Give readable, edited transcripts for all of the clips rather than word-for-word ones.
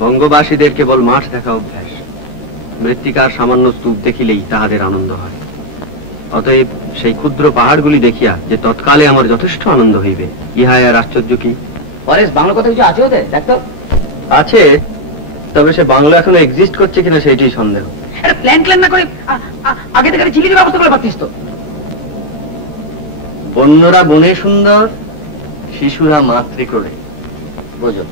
বঙ্গবাসীদের কেবল মাঠ দেখা অভ্যাস, মৃত্তিকার সামান্য স্তূপ দেখিলেই তাহাদের আনন্দ হয়। অতএব সেই ক্ষুদ্র পাহাড়গুলি দেখিয়া যে তৎকালে আমার যথেষ্ট আনন্দ হইবে, ইহাই আর আশ্চর্য কি? পরেশ, বাংলা কথা কিছু আছে ওদের? দেখতো আছে, তবে সে বাংলা এখনো এক্সিস্ট করছে কিনা সেইটাই সন্দেহ। প্ল্যান ক্ল্যান না করে আগে থেকে চিঠির ব্যবস্থা করে পারতিস তো। বন্যরা বনে সুন্দর, শিশুরা মাতৃক্রোড়ে। বোঝো,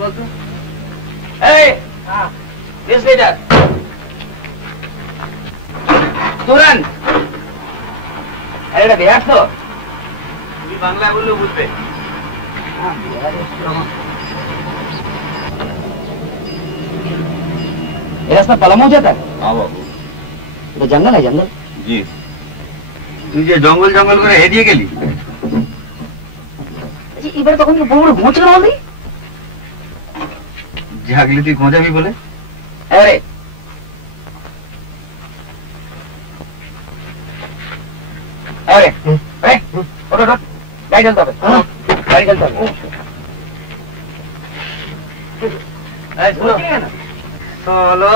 বলতো তুরান এটা বিহার তো, তুমি বাংলায় বললেও বুঝবে। रास्ता पलामू जाता है? हाँ बाबू, तो जंगल है जंगल। जी, তুই যে জঙ্গল জঙ্গল করে হেরিয়ে গেলি, এবারে তখন বড় বড় ঘোঁচ কেন বললি? জাগলি তুই খোঁজাবি বলে। আরে আরে আরে ওটা ওটা গাড়ি চলতে হবে, গাড়ি চলতে হবে। এই শুনো, চলো।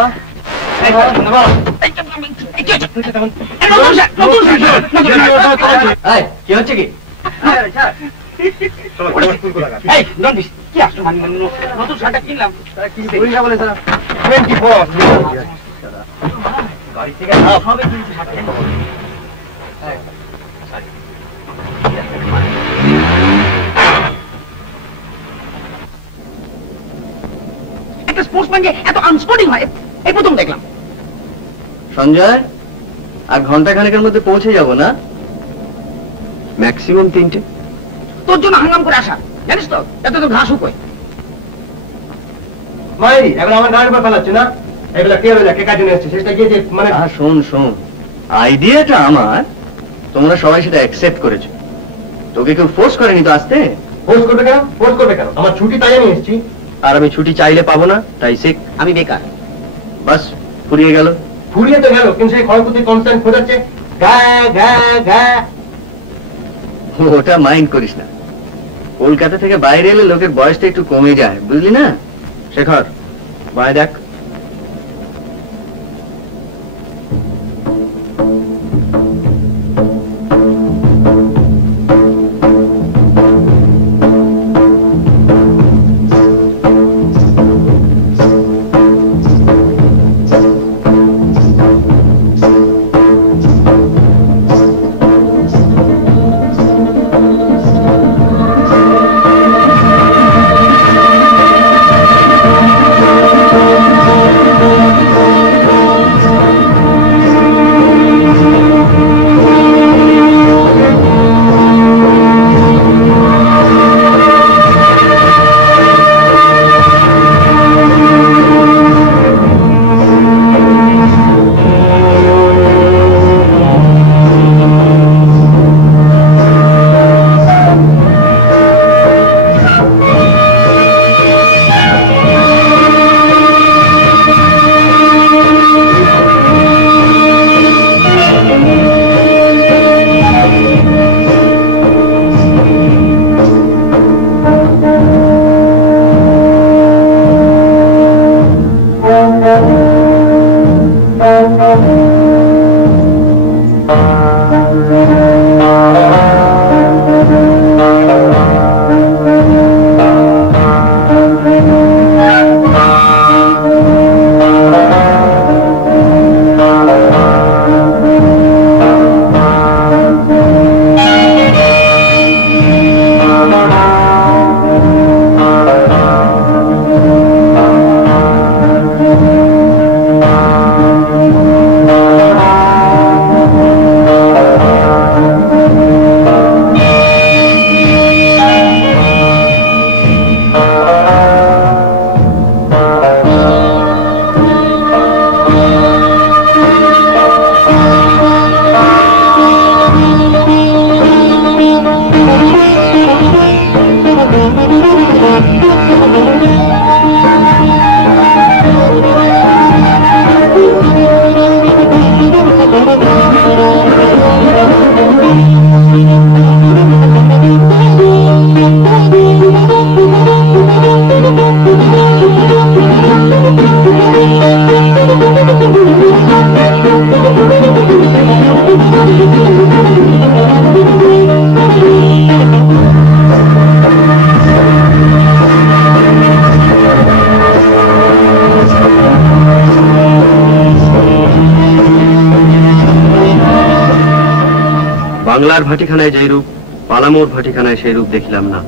কি হচ্ছে কি? নতুন শার্টটা কিনলাম, গাড়ি থেকে হবে একটা স্পোর্টসম্যান যে এত আনস্পোর্টিং হয় এই প্রথম দেখলাম। সঞ্জয়, আর ঘন্টা খানেকের মধ্যে পৌঁছে যাব না? ম্যাক্সিমাম 3টে। তোর জন্য হাঙ্গাম করে আসা, জানিস তো এত তো ঘাস উপায়। মাই এখন আমার গাড়ির উপর ফেলাচ্ছে না, এগুলা কে হলো, কে কাজে এসেছে সেটা গিয়ে মানে। শোন শোন, আইডিয়াটা আমার, তোমরা সবাই সেটা অ্যাকসেপ্ট করেছো, তোকে কেউ ফোর্স করেনি তো আসতে। ফোর্স করবে কেন? ফোর্স করবে কেন? আমার ছুটি, তাই আমি এসেছি। আর আমি ছুটি চাইলে পাবো না, তাই শিখ। আমি বেকার। বাস ফুরিয়ে গেল। ফুরিয়ে তো গেল, কিন্তু সেই ক্ষয়ক্ষতি কনস্ট্যান্ট খোঁজাচ্ছে, গা গা গা। ওটা মাইন্ড করিস না, কলকাতা থেকে বাইরে এলে লোকের বয়সটা একটু কমে যায়, বুঝলি না? শেখর, বাই দেখ। বাংলার ভাটিখানায় যেই রূপ, পালামোর ভাটিখানায় সেই রূপ দেখিলাম না।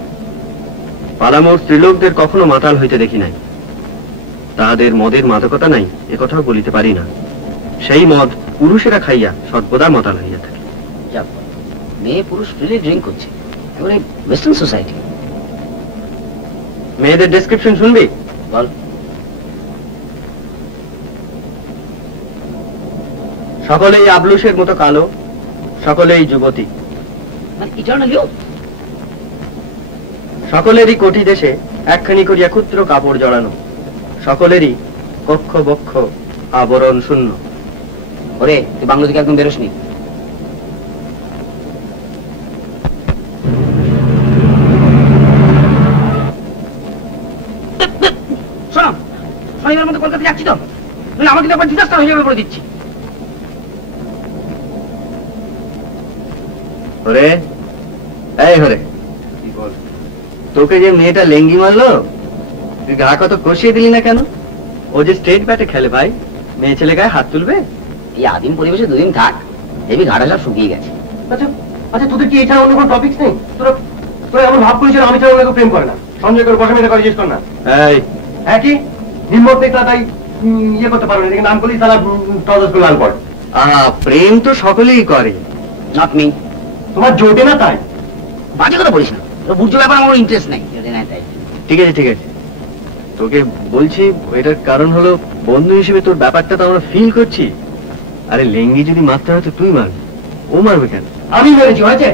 পালামোর স্ত্রীলোকদের কখনো মাতাল হইতে দেখি নাই, তাহাদের মদের মাদকতা নাই একথাও বলিতে পারি না। সেই মদ পুরুষেরা খাইয়া সর্বদা মাতাল হইয়া থাকে। মেয়ে পুরুষ ফ্রিলি ড্রিঙ্ক করছে, এবারে ওয়েস্টার্ন সোসাইটি। মেয়েদের ডেসক্রিপশন শুনবি? বল। সকলেই আবলুসের মতো কালো, সকলেই যুবতী, মানে ইটারনালিও সকলেরই কোটি দেশে একখানি করিয়া ক্ষুদ্র কাপড় জড়ানো, সকলেরই কক্ষ বক্ষ আবরণ শূন্য। ওরে তুই বাংলা থেকে একদম বেরোসনি। শোনো শনিবার মধ্যে কলকাতা যাচ্ছি তো, আমাকে তো একবার ডিজাস্টার হয়ে যাবে বলে দিচ্ছি। ওরে এই হরে, তোকে যে মেয়েটা লেঙ্গি মারলো, তুই গা কত কষিয়ে দিলি না কেন? ও যে স্টেট ব্যাটে খেলে ভাই, মেয়ে ছেলে গায়ে হাত তুলবে? এই আদিম পরিবেশে দুদিন থাক, হেবি ঘাটা সব শুকিয়ে গেছে। আচ্ছা আচ্ছা, তোদের কি এছাড়া অন্য কোনো টপিকস নেই? তোরা তোরা এমন ভাব করেছিল আমি ছাড়া ওনাকে প্রেম করে না। সঞ্জয় করে বসে মেয়েটা করে জিজ্ঞেস কর না। এই হ্যাঁ কি নিম্বর দেখলা তাই ইয়ে করতে পারবে না, নাম করলেই তারা টস করে লাল পড়ে। প্রেম তো সকলেই করে। Not me. তোমার জোটে না তাই? বাজে কথা বলিস না, বুঝতে ব্যাপার আমার ইন্টারেস্ট নাই। ঠিক আছে ঠিক আছে, তোকে বলছি এটার কারণ হলো বন্ধু হিসেবে তোর ব্যাপারটা তো আমরা ফিল করছি। আরে লেঙ্গি যদি মারতে হয় তো তুই মারবি, ও মারবে কেন? আমি মেরেছি, হয়েছে?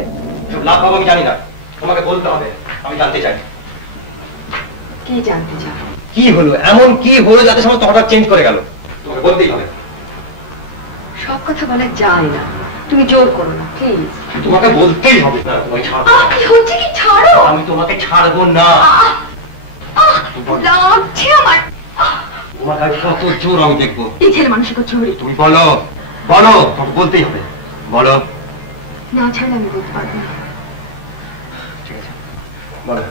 সব লাভ পাবো আমি জানি না, তোমাকে বলতে হবে। আমি জানতে চাই কি জানতে চাও? কি হলো, এমন কি হলো যাতে সমস্ত হঠাৎ চেঞ্জ করে গেল? তোমাকে বলতেই হবে। সব কথা বলা যায় না, তুমি জোর করো না প্লিজ। তোমাকে বলতেই হবে। না তোমাকে ছাড়বো না। কি হচ্ছে কি? ছাড়ো। আমি তোমাকে ছাড়বো না। লাগছে আমার। তোমার কাছে কত জোর আমি দেখবো। এই ছেলে মানুষের চোরি। তুমি বলো বলো, তোমাকে বলতেই হবে, বলো। না ছাড়লে আমি বলতে পারবো না। ঠিক আছে বলো।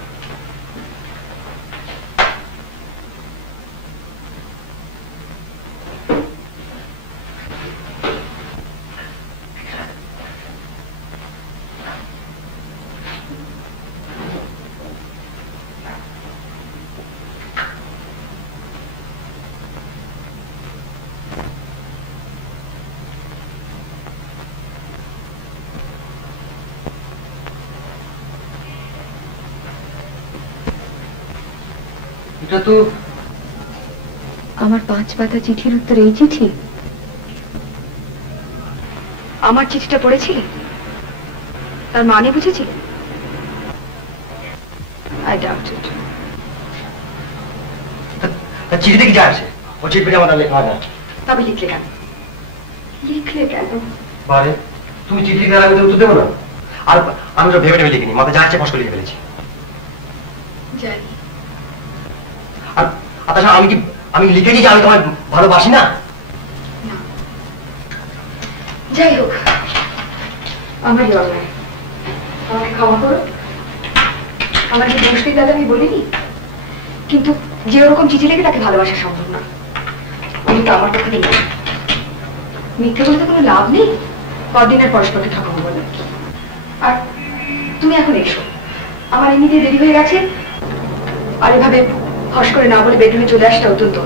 এটা তো আমার 5 পাতা চিঠির উত্তর এই চিঠি? আমার চিঠিটা পড়েছিলে? তার মানে বুঝেছিলে? I doubt it. চিঠিতে কি যায় আসে? ও চিঠি আমার লেখা হয় না। তবে লিখলে কেন? লিখলে কেন? বারে তুমি চিঠি লিখে আমি তো উত্তর দেবো না। আর আমি তো ভেবে ভেবে লিখিনি, মাথা যা আছে ফস করে লিখে ফেলেছি। জানি। আর তাছাড়া আমি লিখেছি যে আমি তোমায় ভালোবাসি না। না। যাই হোক, আমারই অন্যায়, আমাকে ক্ষমা করো। আমার কি দোষ দাদা আমি বলিনি, কিন্তু যে ওরকম চিঠি লেগে তাকে ভালোবাসা সম্ভব না। আমি তো আমার কথা দিই, মিথ্যে বলে তো কোনো লাভ নেই। কদিনের পরস্পরকে ঠকাবো বলে। আর তুমি এখন এসো, আমার এমনিতে দেরি হয়ে গেছে। আর এভাবে হস করে না বলে বেডরুমে চলে আসটা অত্যন্ত।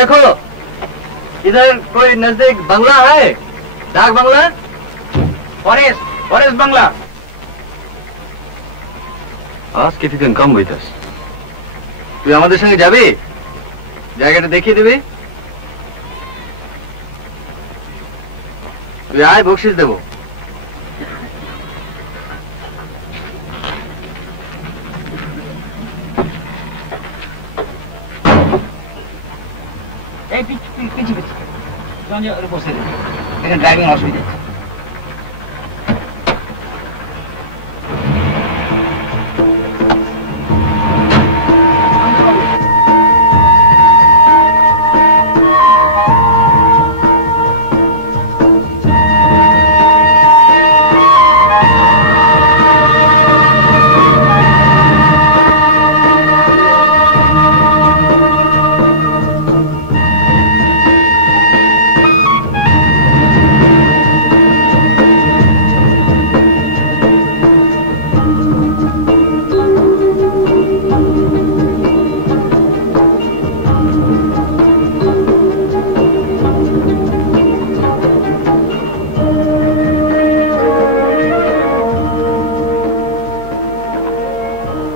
देखो इधर कोई नजदीक बंगला है, डाक बंगला। ফরেস্ট ফরেস্ট বাংলা। Ask if you can come with us. তুই আমাদের সঙ্গে যাবি, জায়গাটা দেখিয়ে দিবি। তুই আয়, বকশিস দেবো। এই পিছি বসে এখানে ড্রাইভিং অসুবিধা।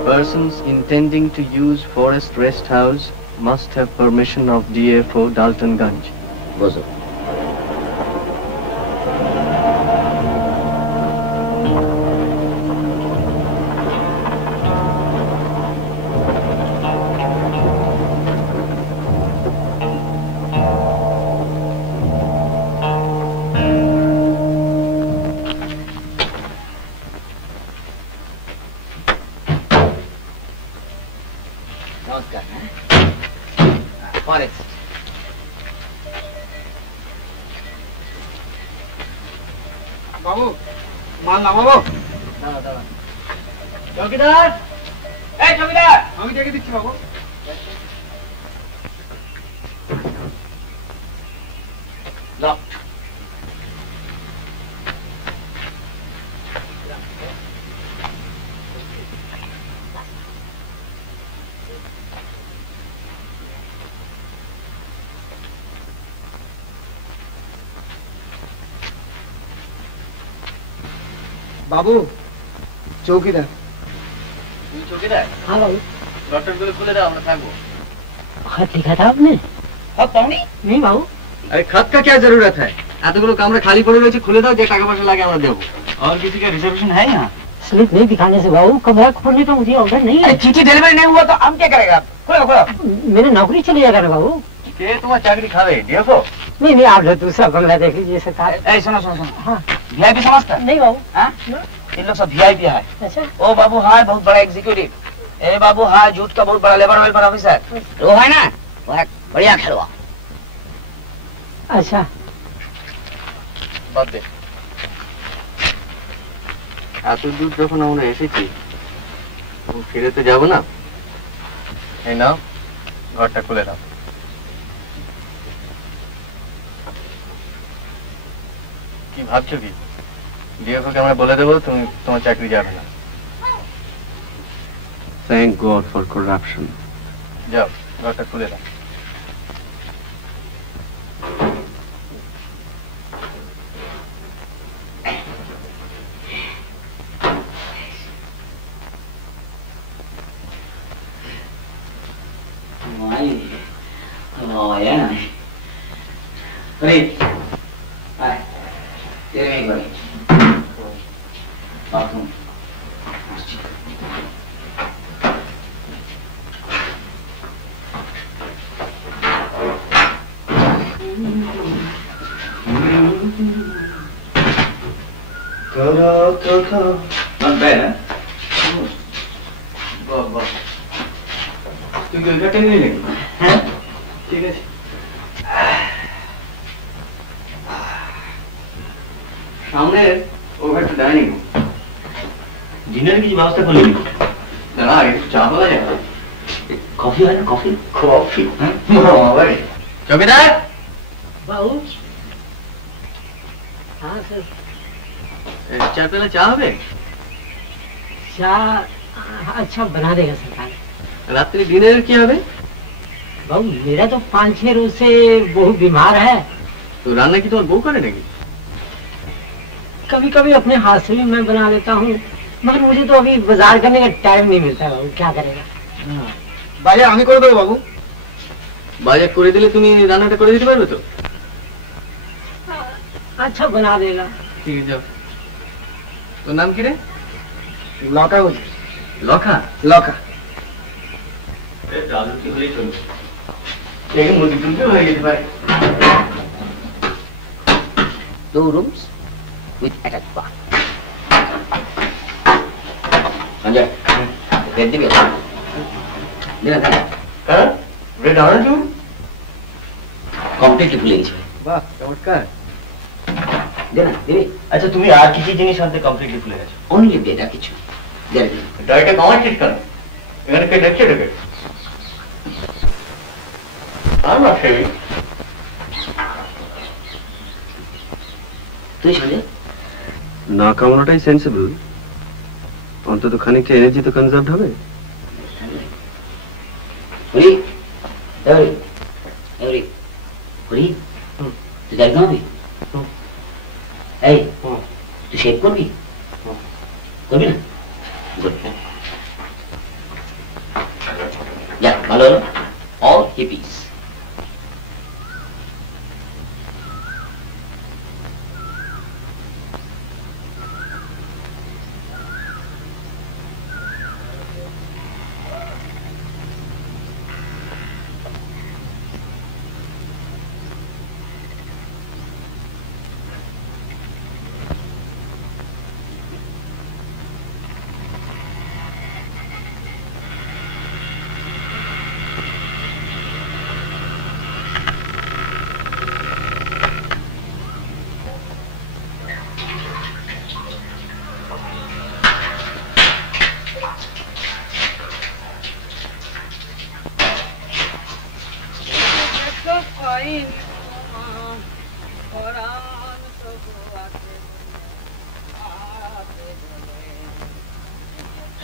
Persons intending to use Forest Rest House must have permission of DFO Daltonganj. বসো। নমস্কার। ফরেস্ট বাবু, মাল নামাবো? চৌকিদার, এই চৌকিদার, আমি ডেকে দিচ্ছি বাবু। লকড। বাবু, চৌকিদার। তুমি চৌকিদার? हाँ बाबू। ডক্টর গুলো খুলে দাও, আমরা থাকবো। खत लिखा था आपने? হ্যাঁ, পাওনি? नहीं बाबू। अरे खत का क्या जरूरत है? এতগুলো কামরা খালি পড়ে রয়েছে, খুলে দাও, যে টাকা পয়সা লাগে আমরা দেবো। और किसी का रिजर्वेशन है यहाँ? स्लिप नहीं दिखाने से बाबू कमरा खोलने का मुझे ऑर्डर नहीं है। अरे चिट्ठी डिलीवरी नहीं हुआ तो हम क्या करेगा? खोलो खोलो। मेरे नौकरी चली जाएगा ना बाबू। के तुम्हारा चाकरी खावे डीएफओ? नहीं नहीं, आप जो दूसरा बंगला देख लीजिए सरकार। ए सुनो सुनो सुनो, हाँ। वीआईपी समझता? नहीं बाबू। हाँ? इन लोग सब वीआईपी है। अच्छा। ओ बाबू हाय बहुत बड़ा एग्जीक्यूटिव। ए बाबू हाय झूठ का बहुत बड़ा लेबर वेलफेयर ऑफिसर। वो है ना, वो एक बढ़िया खेलवा। अच्छा। বাদ দে। এত দূর যখন আমরা এসেছি, ফিরে তো যাবো না। এই নাও, ঘরটা খুলে দাও। কি ভাবছো কি? ডিএফওকে আমরা বলে দেবো তুমি তোমার চাকরি যাবে না। Thank God for corruption. যাও, ঘরটা খুলে দাও। Oh yeah. Great. Hi. Tell me buddy. Bathroom. Not bad, huh? Wow. তুই কি ওইটা টেনে নিলি? হ্যাঁ, ঠিক আছে। সামনের ওভারটা ডাইনিং ডিনার কিছু ব্যবস্থা করলি? দাঁড়া, আগে চা বলা যায়। कॉफी है ना कॉफी? কফি? चौकीदार बाबू। हाँ सर। চার পেলা চা হবে? चाय अच्छा बना देगा सरकार। রাত্রি ডিনার কি হবে? बाबू मेरा तो 5-6 रोज से बहुत बीमार है। তো রান্না কি তোমার বউ করে নাকি? कभी कभी अपने हाथ से भी मैं बना लेता हूँ, मगर मुझे तो अभी बाजार करने का टाइम नहीं मिलता बाबू, क्या करेगा। बाजार আমি করে দেবো বাবু। বাজার করে দিলে তুমি রান্নাটা করে দিতে পারবে তো? अच्छा बना देगा। ঠিক আছে, যাও। তোর নাম কি রে? লকা বলি। লখা? লকা। চালু কি হলেই চলবে, দেখে মুরগি টুলকে হয়ে যেতে পারে। 2 rooms with attached bath. Sanjay, bed দিবি? দিনা না। হ্যাঁ, রেড আর টু কমপ্লিটলি ভুলে গেছি। বাহ, চমৎকার। দিনা দিবি? আচ্ছা, তুমি আর কি কি জিনিস আনতে কমপ্লিটলি ভুলে গেছো? অনলি বেড আর কিছু। দেন ডাইরেক্ট কমার ঠিক কেন? এখানে কে দেখছে দেখে? আর না সেই তুই সঞ্জয় না কামনাটাই সেন্সিবল, অন্তত খানিকটা এনার্জি তো কনজার্ভ হবে। হরি হরি হরি হরি তুই গাড়ি ঘুমাবি? এই তুই শেভ করবি? করবি না? ভালো অল হিপিস।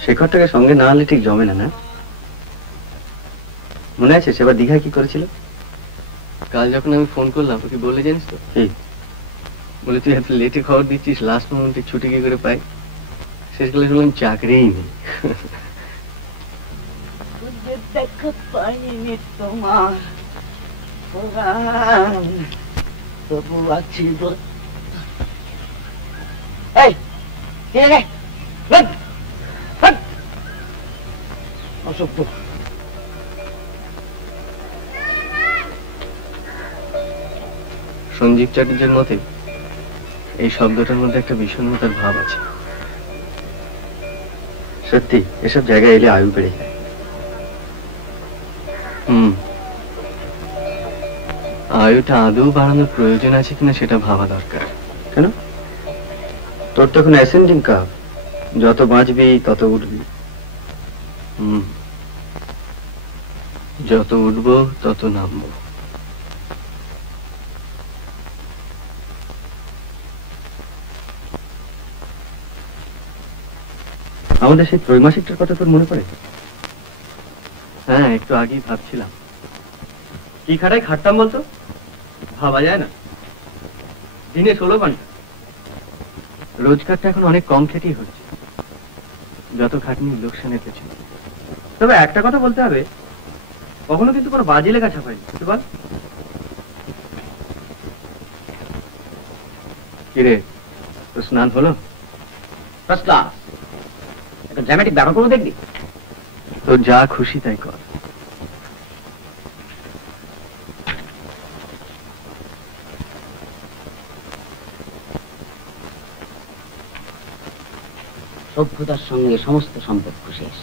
শেখরটাকে সঙ্গে না আনলে ঠিক জমে না, না? মনে আছে সেবার দীঘায় কি করেছিল? কাল যখন আমি ফোন করলাম ওকে বলে জানিস তো কি বলে, তুই এত লেটে খবর দিচ্ছিস, লাস্ট মোমেন্টে ছুটি কি করে পাই? শেষকালে শুনলাম চাকরিই নেই। দেখো পাইনি তোমার তবু আছি। এই অসভ্য। সঞ্জীব চ্যাটার্জির মতে এই শব্দটার মধ্যে একটা বিষণ্ণতার ভাব আছে। সত্যি এসব জায়গায় এলে আয়ু বেড়ে যায়। আয়ুটা আদৌ বাড়ানোর প্রয়োজন আছে কিনা সেটা ভাবা দরকার। কেন? তোর তখন অ্যাসেন্ডিং কাপ, যত বাঁচবি তত উঠবি। যত উঠবো তত নামবো। আমাদের সেই ত্রৈমাসিকটার কথা তোর মনে পড়ে? হ্যাঁ, একটু আগেই ভাবছিলাম কি খাটায় খাটতাম বলতো, ভাবা যায় না। দিনে 16 ঘন্টা, রোজগারটা এখন অনেক কম খেটেই হচ্ছে, যত খাটনি লোকসানের পেছনে। তবে একটা কথা বলতে হবে, কখনো কিন্তু কোনো বাজে লেখা ছাপায়নি। তুই বল কিরে, তোর স্নান হলো? First class. একটা ড্রামাটিক ব্যাপার করে দেখবি? তোর যা খুশি তাই কর। সভ্যতার সঙ্গে সমস্ত সম্পর্ক শেষ।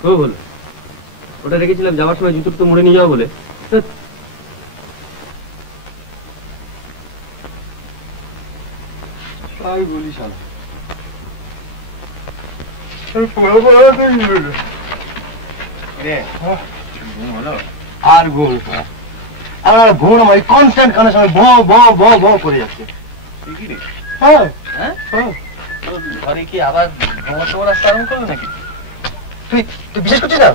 খুব হলো, ওটা রেখেছিলাম যাওয়ার সময় জুতোর তো মুড়ে নিয়ে যাওয়া বলে। তাই বলিস আর ঘুম আমার ঘুম আমার কনস্ট্যান্ট কানের সময় ভ ভ ভ ভ করে যাচ্ছে। হ্যাঁ ঘরে কি আবার ঘুমোতে রাস্তা আরম্ভ করলো নাকি? তুই তুই বিশেষ করছিস না?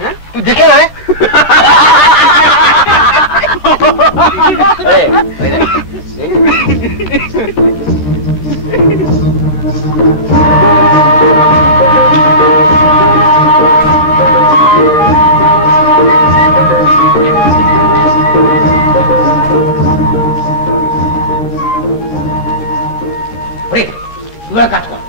হ্যাঁ তুই দেখে না? কাজ কর,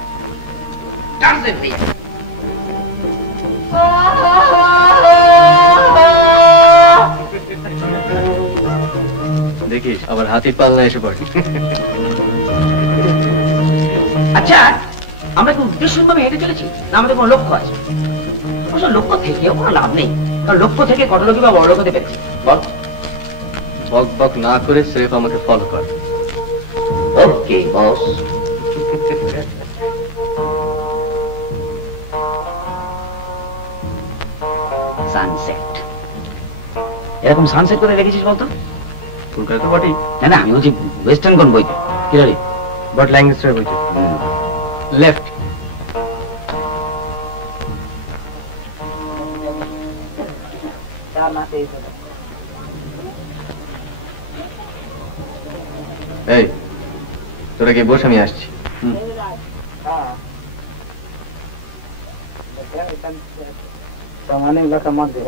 দেখিস আবার হাতির পালনা এসে পড়ে। আচ্ছা, আমরা কি উদ্দেশ্যভাবে হেঁটে চলেছি না আমাদের কোনো লক্ষ্য আছে? অবশ্য লক্ষ্য থেকেও কোনো লাভ নেই, কারণ লক্ষ্য থেকে কত লোকই বা বড় লোক হতে পেরেছে। বল। বক বক না করে স্রেফ আমাকে ফলো কর। ওকে বস। সানসেট, এরকম সানসেট করে রেখেছিস বলতো? কলকাতা তো বটেই। না না, আমি বলছি ওয়েস্টার্ন কোন বইতে? কি জানি বাট ল্যাঙ্গুয়েজটা বলছি লেফট। এই তোরা গিয়ে বস, আমি আসছি। सामान्य इलाका मत दे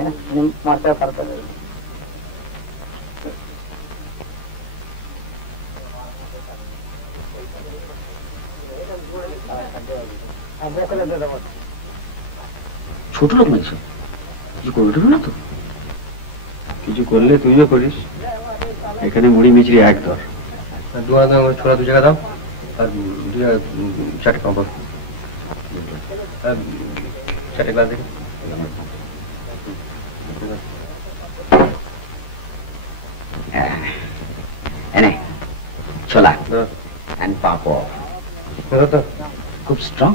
मारता करता है ছোট লোক মানছ কিছু করবে না তো কিছু করলে তুইও করিস এখানে মুড়ি মিচড়ি এক দর দু আনা ছোলা 2 টাকা দাও আর 4 কম্পাস 4 গ্লাস দেখি এনে ছোলা এন্ড পাপড় খুব স্ট্রং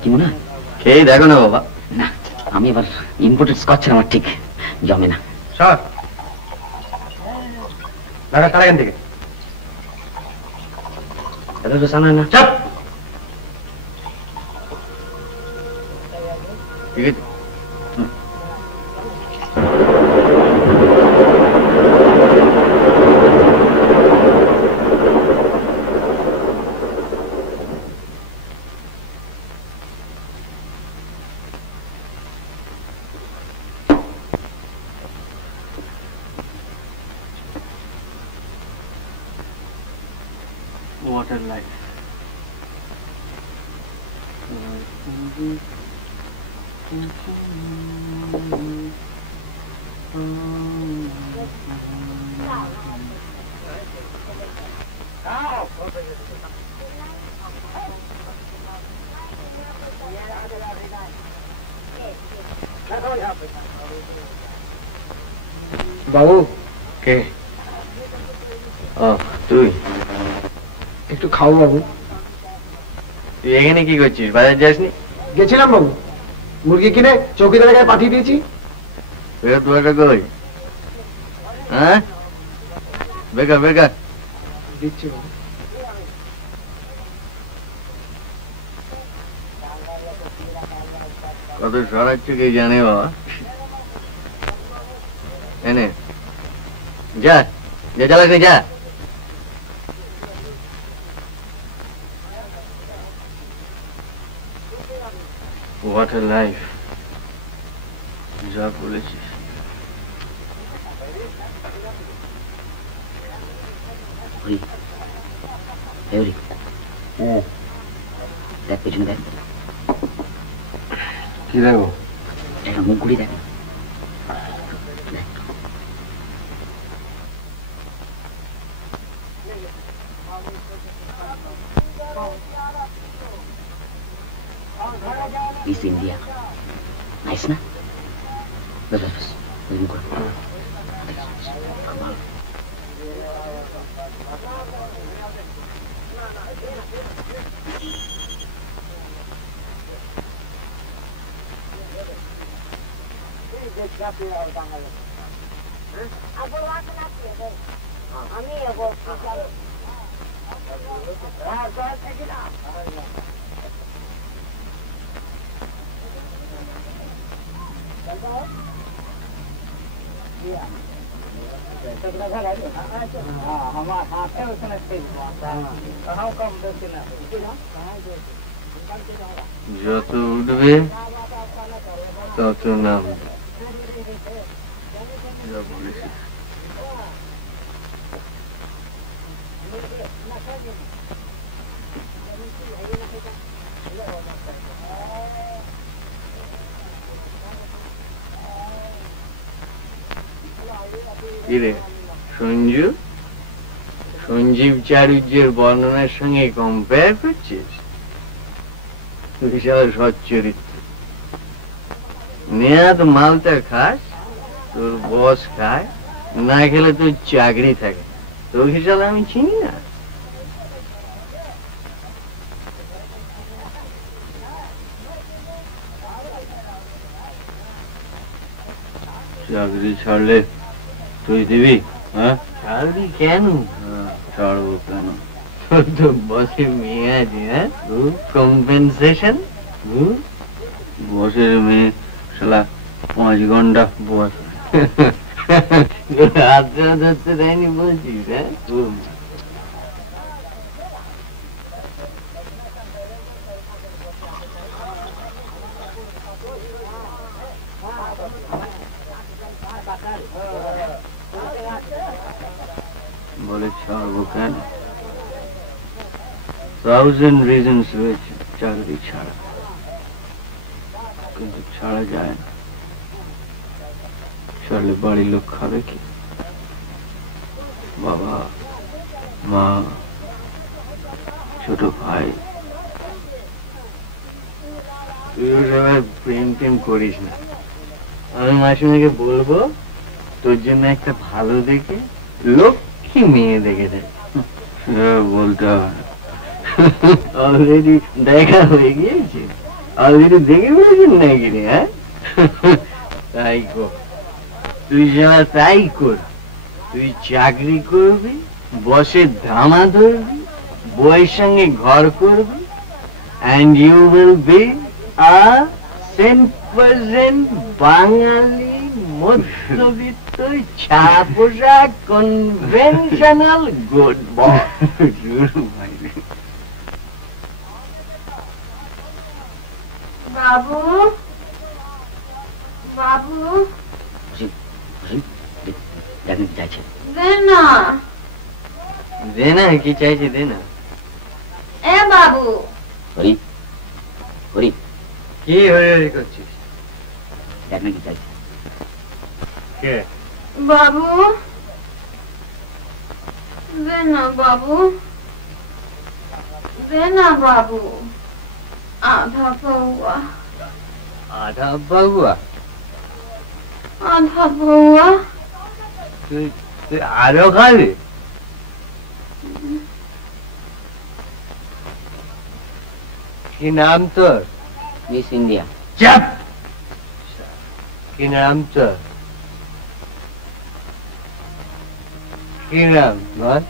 কি মনে হয় খেয়ে দেখো না বাবা না আমি এবার ইম্পোর্টেড স্কচ আমার ঠিক জমে না স্যার লাগা তারা এখান থেকে এটা তো জানা না চাপ ঠিক আছে Water life. বাবু কে ও তুই একটু খাও বাবু তুই এখানে কি করছিস বাজার যাসনি গেছিলাম বাবু মুরগি কিনে চৌকিদারের কাছে পাঠিয়ে দিয়েছি বেকার তোয়াটা কই হ্যাঁ বেকার বেকার দিচ্ছি বাবু কত সরাচ্ছে কে জানে বাবা এনে যা যা চালাস যা What a life. যা বলেছিস দেখ পেছনে দেখ কি দেখো একটা মুখ ঘুরি দেখ East India. Nice na? Bas. Bas muka. যত উঠবে তত নামবে যা বলেছিস কিরে সঞ্জু সঞ্জীব চারুজ্যের বর্ণনার সঙ্গে কম্পেয়ার করছিস বিশাল সচ্চরিত্র নেহাত মালটা খাস তোর বস খায় না খেলে তোর চাকরি থাকে তোর হিসাবে আমি চিনি না চাকরি ছাড়লে তুই দিবি হ্যাঁ ছাড়বি কেন ছাড়বো কেন তোর তো বসের মেয়ে আছে হ্যাঁ কম্পেনসেশন বসের মেয়ে শালা 5 ঘন্টা বস হাতে ধরতে দেয়নি বলছিস হ্যাঁ বলে ছাড়বো কেন? 1000 reasons রয়েছে চাকরি ছাড়া, কিন্তু ছাড়া যায় না। ছাড়লে বাড়ির লোক খাবে কি? বাবা মা ছোট ভাই। তুই ওসব প্রেম টেম করিস না। আমি মাসিমাকে বলবো তোর জন্য একটা ভালো দেখে লক্ষ্মী মেয়ে দেখে দেয়। বলতে হবে অলরেডি দেখা হয়ে গিয়েছে, অলরেডি দেখে ফেলেছেন নাকি রে? হ্যাঁ, তাই কর তুই, যা তাই কর। তুই চাকরি করবি, বসের ধামা ধরবি, বউয়ের সঙ্গে ঘর করবি, and you will be a 100% বাঙালি মধ্যবিত্ত ছাপোষা কনভেনশনাল গুড বয়। বাবু, বাবু, দেখেন কি চাইছে? দে না। দে না, কি চাইছে দে না। এ বাবু। হরি হরি, কি হরি হরি করছিস? দেখেন কি চাইছে? কে? বাবু, দে না বাবু, দে না বাবু। আধা পৌয়া। আধা বাবুয়া? আধা পৌয়া। তুই আরো খাবি? কি নাম তোর? Miss India. চাপ। কি নাম তোর? কি নাম? বল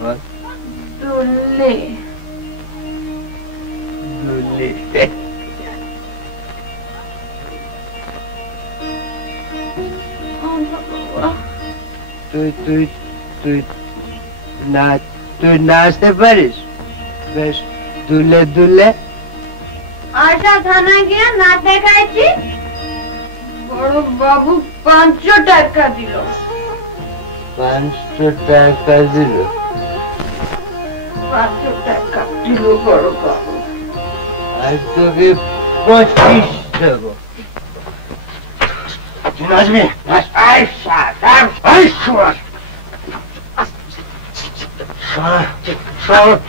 বল। দুলে। দুলি। আধা পৌয়া। তুই তুই তুই না, তুই নাচতে পারিস? বেশ দুলে দুলে। আশা থানা গিয়ে নাচ দেখাইছি, বড় বাবু 500 টাকা দিল। 500 টাকা দিল? 500 টাকা দিল বড় বাবু। আর তোকে 25 দেবো। তুই নাচবি?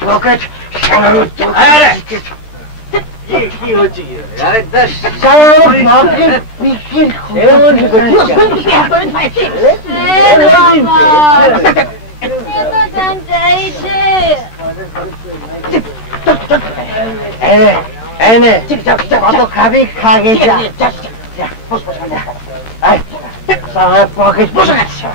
পকেট কি হচ্ছে? কত খাবি খাগে পকেট বসে গেছে।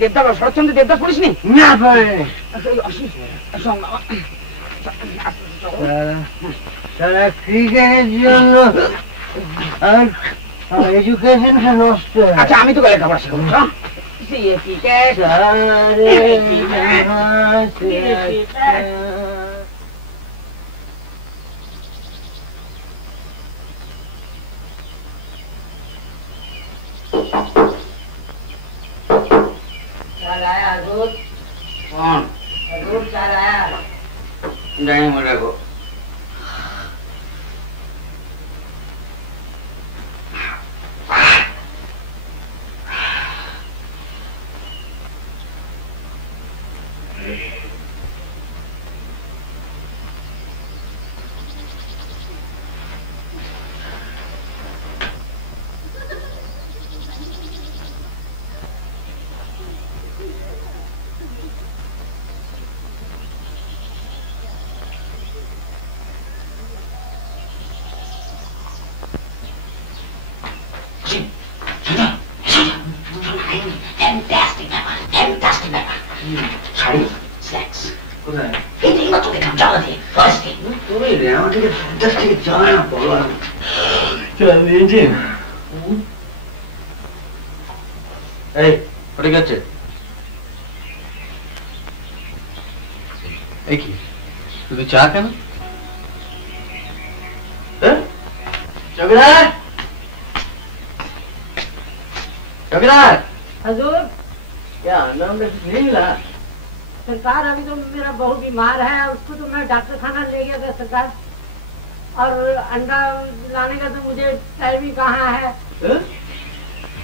দেবদাস, শরৎচন্দ্র দেবদাস পড়িসনি? না পারে সারা ক্রিকেটের জন্য আর এডুকেশনটা নষ্ট। আচ্ছা আমি তো লেখাপড়া শিখবো। जाए मोटा को তুমি আমাকে থেকে জানা না বলো এই ওটা কি হচ্ছে? এই কি শুধু চা কেন? চৌকিদার, चौकीदार हजूर क्या नाम नहीं मिला? सरकार अभी तो मेरा बहू बीमार है, उसको तो मैं डॉक्टर खाना ले गया था सरकार, और अंडा लाने का तो मुझे टाइम ही कहाँ है।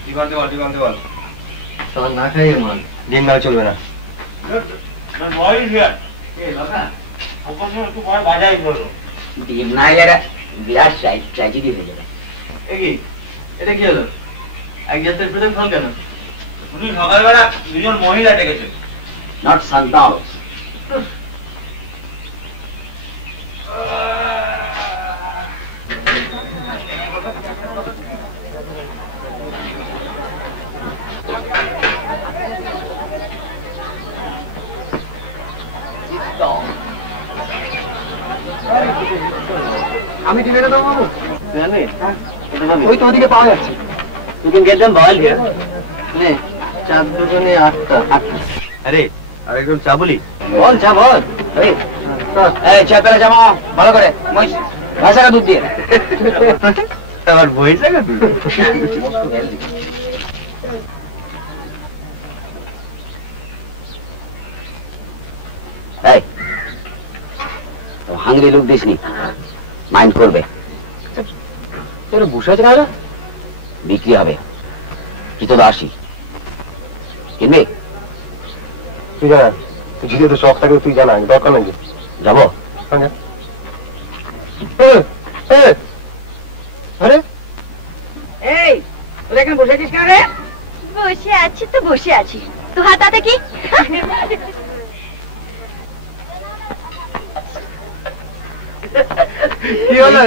दीवाल सामान ना खाइए मान दिन ना चलবে না ডিম না এলে বিরাট ট্র্যাজেডি হয়ে যাবে। এটা কি হলো? এক জাতের প্রথম ফল কেন? উনি সকালবেলা দুজন মহিলা ডেকেছে। নট সান্তাউস। আমি ডিম এনে দেবো বাবু। জানি ওই তো ওদিকে পাওয়া যাচ্ছে। You can get them boiled here. নে চার দুজনে আটটা। আরে আর একদম চা বলি। বল চা বল। এই চা পেলে জামা ভালো করে ভাষাটা দুধ দিয়ে। আমার বই জায়গা তুই এই তো হাঙ্গরি লুক দিসনি, মাইন্ড করবে। তোর বসে আছে না বিক্রি হবে, কিছু তো আসি কিনবে। তুই জানা তুই যদি তো শখ থাকে তুই জানা দরকার নেই যাবো। আরে এই তোর এখানে বসে আছিস কেন রে? বসে আছি তো বসে আছি, তো হাতাতে কি? কি হলো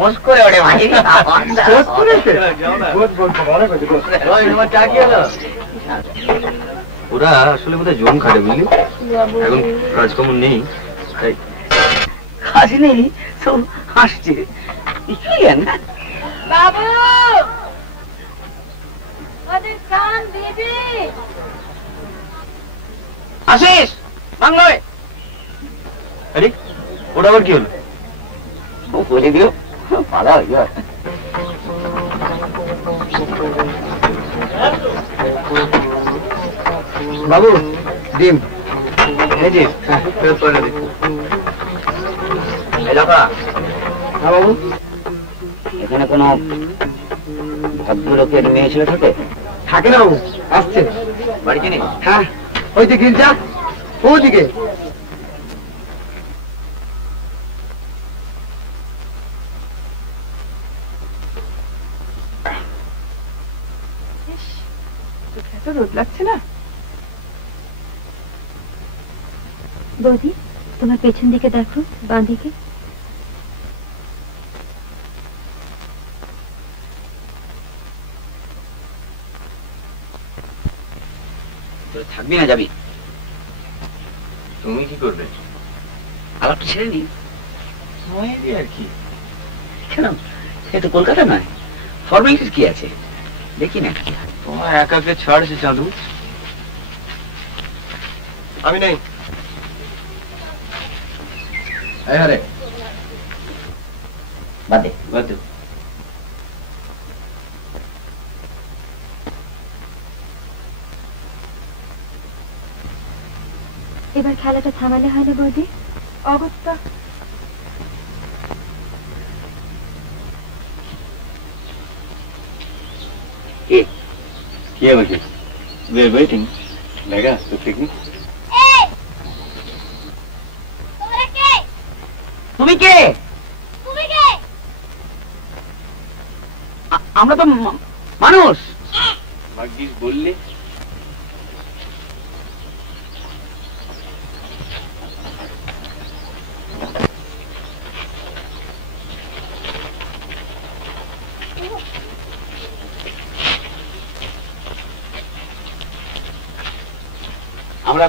মোস করে ওঠে ভাই। চা কি হলো? ওরা আসলে বোধহয় জম খাটে বুঝলি, এখন কাজকর্ম নেই তাই। কাজ নেই সব হাসছে। বাবু ওদের কান দিবি? আসিস বাংলায় আরে ওটা আবার কি হলো? বলে দিও পালা হয়ে যায়। বাবু ডিম এই যে ফেরত করে দে। এলাকা হ্যাঁ বাবু এখানে কোনো ভদ্রলোকের মেয়ে ছেলে থাকে? থাকে না বাবু, আসছে বাড়িতে নেই? হ্যাঁ ওই যে গির্জা ওদিকে। এত রোদ লাগছে না? বৌদি তোমার পেছন দিকে দেখো, বাঁ দিকে। থাকবি না যাবি? তুমি কি করবে? আলাপটা ছেড়ে নি আর কি কেন, সে তো কলকাতা নয়, ফর্মালিটিস কি আছে দেখি না। তোমার একাকে ছাড় সে চাঁদু। আমি নেই। আরে বাদ দে। বাদ দে। এবার খেলাটা থামালে হয় না বৌদি? অগত্যা কি হবে? We are waiting. Mega, to picnic. তুমি কে? আমরা তো মানুষ। ভাগ্যিস বললে। আমরা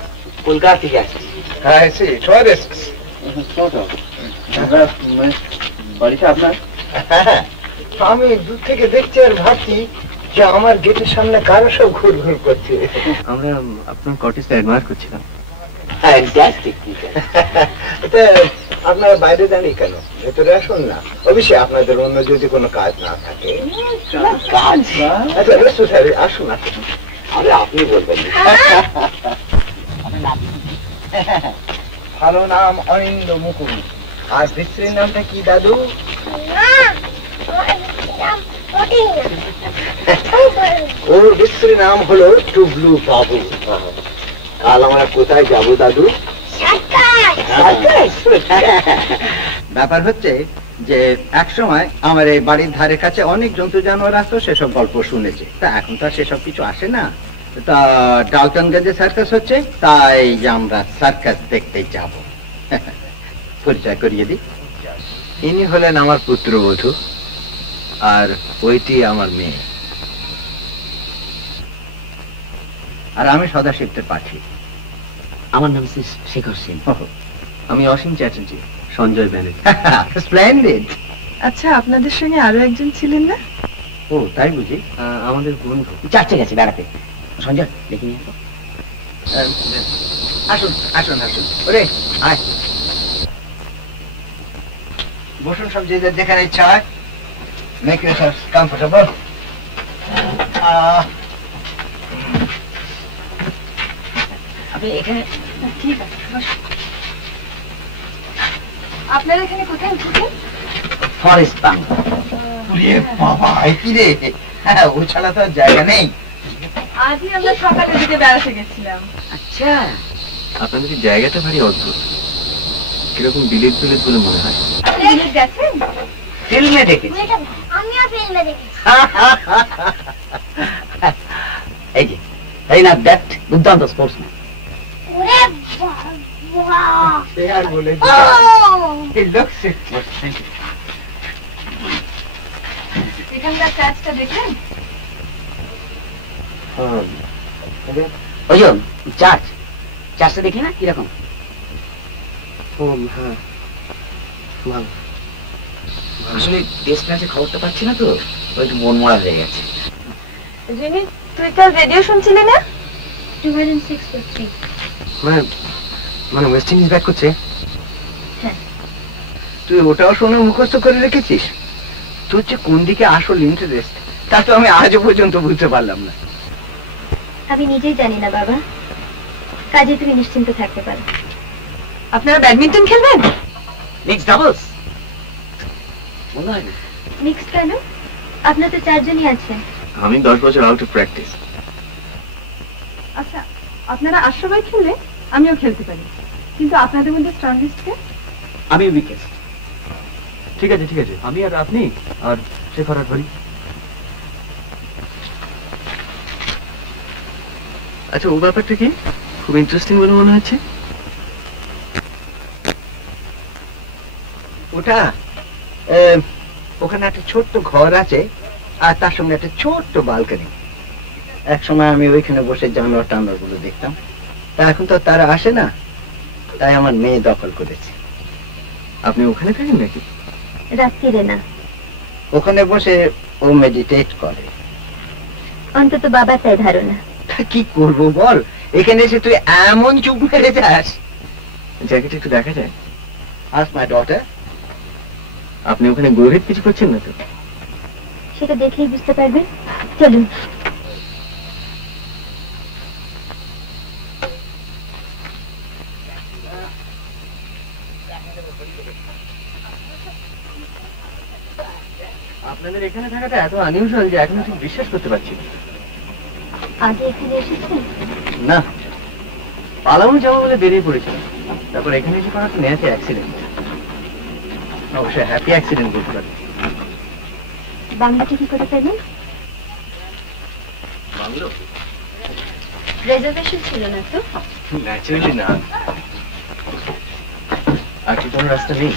কলকাতা থেকে আসছি। I see. Tourists. বাড়িটা আপনার? আমি দূর থেকে দেখছি আর ভাবছি যে আমার গেটের সামনে কারো সব ঘুরঘুর করছে। আমরা আপনার কটেজটা অ্যাডমায়ার করছিলাম। ফ্যান্টাস্টিক। এটা আপনারা বাইরে দাঁড়িয়ে কেন? ভেতরে আসুন না। অবশ্যই আপনাদের অন্য যদি কোনো কাজ না থাকে। কাজ? আচ্ছা বসুন স্যার, আসুন আসুন। আরে আপনি বলবেন। ভালো নাম অনিন্দ মুকুল। আর বিশ্রীর নামটা কি দাদু? ওর বিশ্রী নাম হলো টুবলু বাবু। কাল আমরা কোথায় যাবো দাদু? ব্যাপার হচ্ছে যে এক সময় আমার এই বাড়ির ধারে কাছে অনেক জন্তু জানোয়ার আসতো, সেসব গল্প শুনেছে। তা এখন তো আর সেসব কিছু আসে না। তা ডালটনগঞ্জে সার্কাস হচ্ছে, তাই আমরা সার্কাস দেখতে যাব। পরিচয় করিয়ে দিই, ইনি হলেন আমার পুত্রবধূ, আর ওইটি আমার মেয়ে। আর আমি সদাশিবদের পাঠি। আমার নাম শেখর সিং। আমি অসীম চ্যাটার্জি, সঞ্জয় ব্যানার্জি। স্প্লেন্ডিড। আচ্ছা, আপনাদের সঙ্গে আরো একজন ছিলেন না? ও তাই বুঝি? আমাদের বন্ধু চার্চে গেছে বেড়াতে। সঞ্জয় দেখি নিয়ে আসুন আসুন আসুন। ওরে আয়, বসুন সব যে যার যেখানে ইচ্ছা হয়। Make yourself comfortable. আপনি এখানে? ঠিক আছে, আপনারা এখানে কোথায় উঠেছেন? ফরেস্ট বাংলা। বাবা কি রে, ও ছাড়া তো আর জায়গা নেই। আজই আমরা সকালের দিকে বেড়াতে গেছিলাম। আচ্ছা, আপনাদের এই জায়গাটা ভারী অদ্ভুত, কিরকম বিলেত বিলেত বলে মনে হয়। আপনি গেছেন? ফিল্মে দেখেছি। আমিও ফিল্মে দেখেছি। এই যে এই না দ্যাট দুর্দান্ত স্পোর্টসম্যান। ওরে বাবা, সে আর বলে ও It looks it. এখানকার কাজটা দেখলেন? ওই চার্চ, চার্চটা দেখি না কিরকম? হ্যাঁ, ভালো। আসলে টেস্ট ম্যাচের খবরটা পাচ্ছি না তো, ওই একটু মন মরা হয়ে গেছে। জিনি, তুই কাল রেডিও শুনছিলি না? 206.3। মানে ওয়েস্ট ইন্ডিজ ব্যাট করছে। তুই ওটাও শুনে মুখস্থ করে রেখেছিস? তোর যে কোন দিকে আসল ইন্টারেস্ট তা তো আমি আজও পর্যন্ত বুঝতে পারলাম না। আমি নিজেই জানি না বাবা, কাজে তুমি নিশ্চিন্ত থাকতে পারো। আপনারা ব্যাডমিন্টন খেলবেন? মিক্স ডাবলস মনে হয় না। মিক্স কেন? আপনার তো 4 জনই আছেন। আমি 10 বছর আউট অফ প্র্যাকটিস। আচ্ছা, আপনারা আশ্রয় খেললে আমিও খেলতে পারি, কিন্তু আপনাদের মধ্যে স্ট্রংগেস্ট কে? আমি উইকেট। ঠিক আছে ঠিক আছে, আমি আর আপনি আর শেখর আর ধরি। আচ্ছা, ও ব্যাপারটা কি খুব ইন্টারেস্টিং বলে মনে হচ্ছে। ওটা ওখানে একটা ছোট্ট ঘর আছে আর তার সঙ্গে একটা ছোট্ট বালকনি। এক সময় আমি ওইখানে বসে জানোয়ার টানোয়ার গুলো দেখতাম, তা এখন তো তারা আসে না, তাই আমার মেয়ে দখল করেছে। আপনি ওখানে থাকেন নাকি? রাত্রিরে না, ওখানে বসে ও মেডিটেট করে। অন্তত বাবা তাই ধারণা। কি করবো বল, এখানে এসে তুই এমন চুপ মেরে যাস। জায়গাটা একটু দেখা যায়? Ask my daughter. আপনি ওখানে গভীর কিছু করছেন না তো? সেটা দেখলেই বুঝতে পারবেন। চলুন। আপনাদের এখানে থাকাটা এত আনইউজুয়াল যে এখনো ঠিক বিশ্বাস করতে পারছি না। আগে এখানে এসেছেন? না, পালামু যাবো বলে বেরিয়ে পড়েছিলাম, তারপর এখানে এসে কোনো একটা নেহাতি অ্যাক্সিডেন্ট, অবশ্যই হ্যাপি অ্যাক্সিডেন্ট বলতে পারি। বাংলাটা কি করে পেলেন? বাংলো রিজার্ভেশন ছিল না তো? ন্যাচারালি না। আর কি কোনো রাস্তা নেই?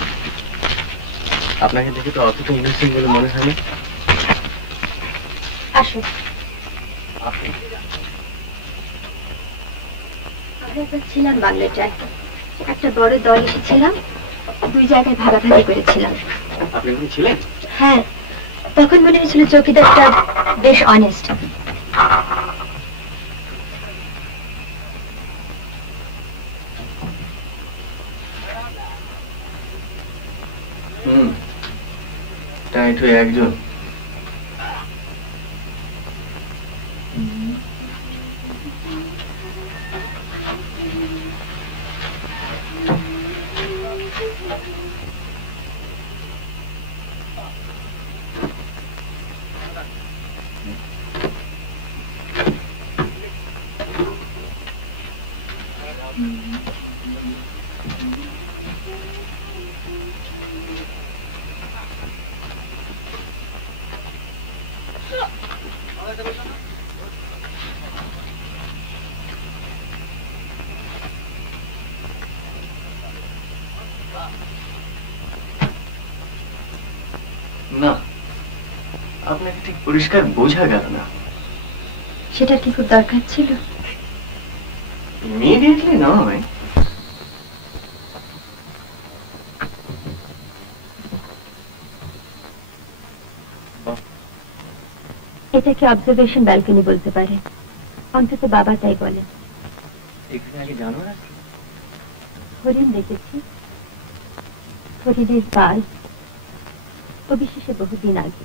আপনাকে দেখে তো অতটা ইন্টারেস্টিং বলে মনে হয় না। আসুন। আমরা ছিলাম বাংলাটায়, একটা বড় দল এসেছিলাম, 2 জায়গায় ভাগাভাগি করেছিলাম। আপনি ওখানে ছিলেন? হ্যাঁ, তখন মনে হয়েছিল চৌকিদারটা বেশ অনেস্ট। টাইট হয়ে একজন। না, আপনাকে ঠিক পরিষ্কার বোঝা গেল না। সেটার কি খুব দরকার ছিল? ইমিডিয়েটলি নয়। এটাকে অবজারভেশন ব্যালকনি বলতে পারে, অন্তত বাবা তাই বলে। এখানে আগে জানোয়ার আছে? হরিণ দেখেছি, হরিণের পাল, অবিশেষে বহুদিন আগে।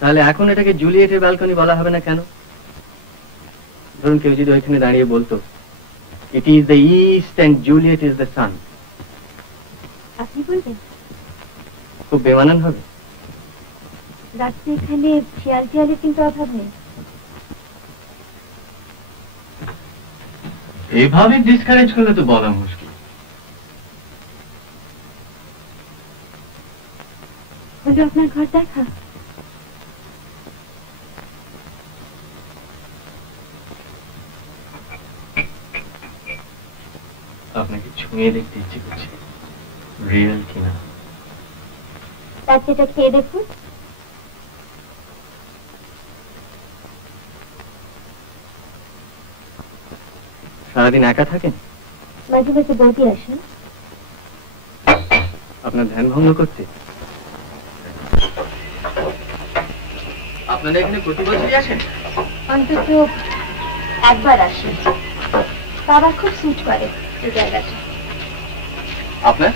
তাহলে এখন এটাকে জুলিয়েটের ব্যালকনি বলা হবে না কেন? ধরুন কেউ যদি ওইখানে দাঁড়িয়ে বলতো, it is the east and Juliet is the sun, আপনি বলবেন? খুব বেমানান হবে। রাত্রে এখানে শিয়াল টিয়ালের কিন্তু অভাব নেই। এভাবে ডিসকারেজ করলে তো বলা মুশকিল। হলো আপনার ঘর দেখা? আপনাকে ছুঁয়ে দেখতে ইচ্ছে করছে, রিয়েল কিনা। তার সেটা খেয়ে দেখুন। সারাদিন একা থাকেন? মাঝে মাঝে বৌদি আসেন। আপনার ধ্যান ভঙ্গ করতে? আপনারা এখানে প্রতি বছরই আসেন? অন্তত একবার আসেন। বাবা খুব সুট করে এই জায়গাটা। আপনার?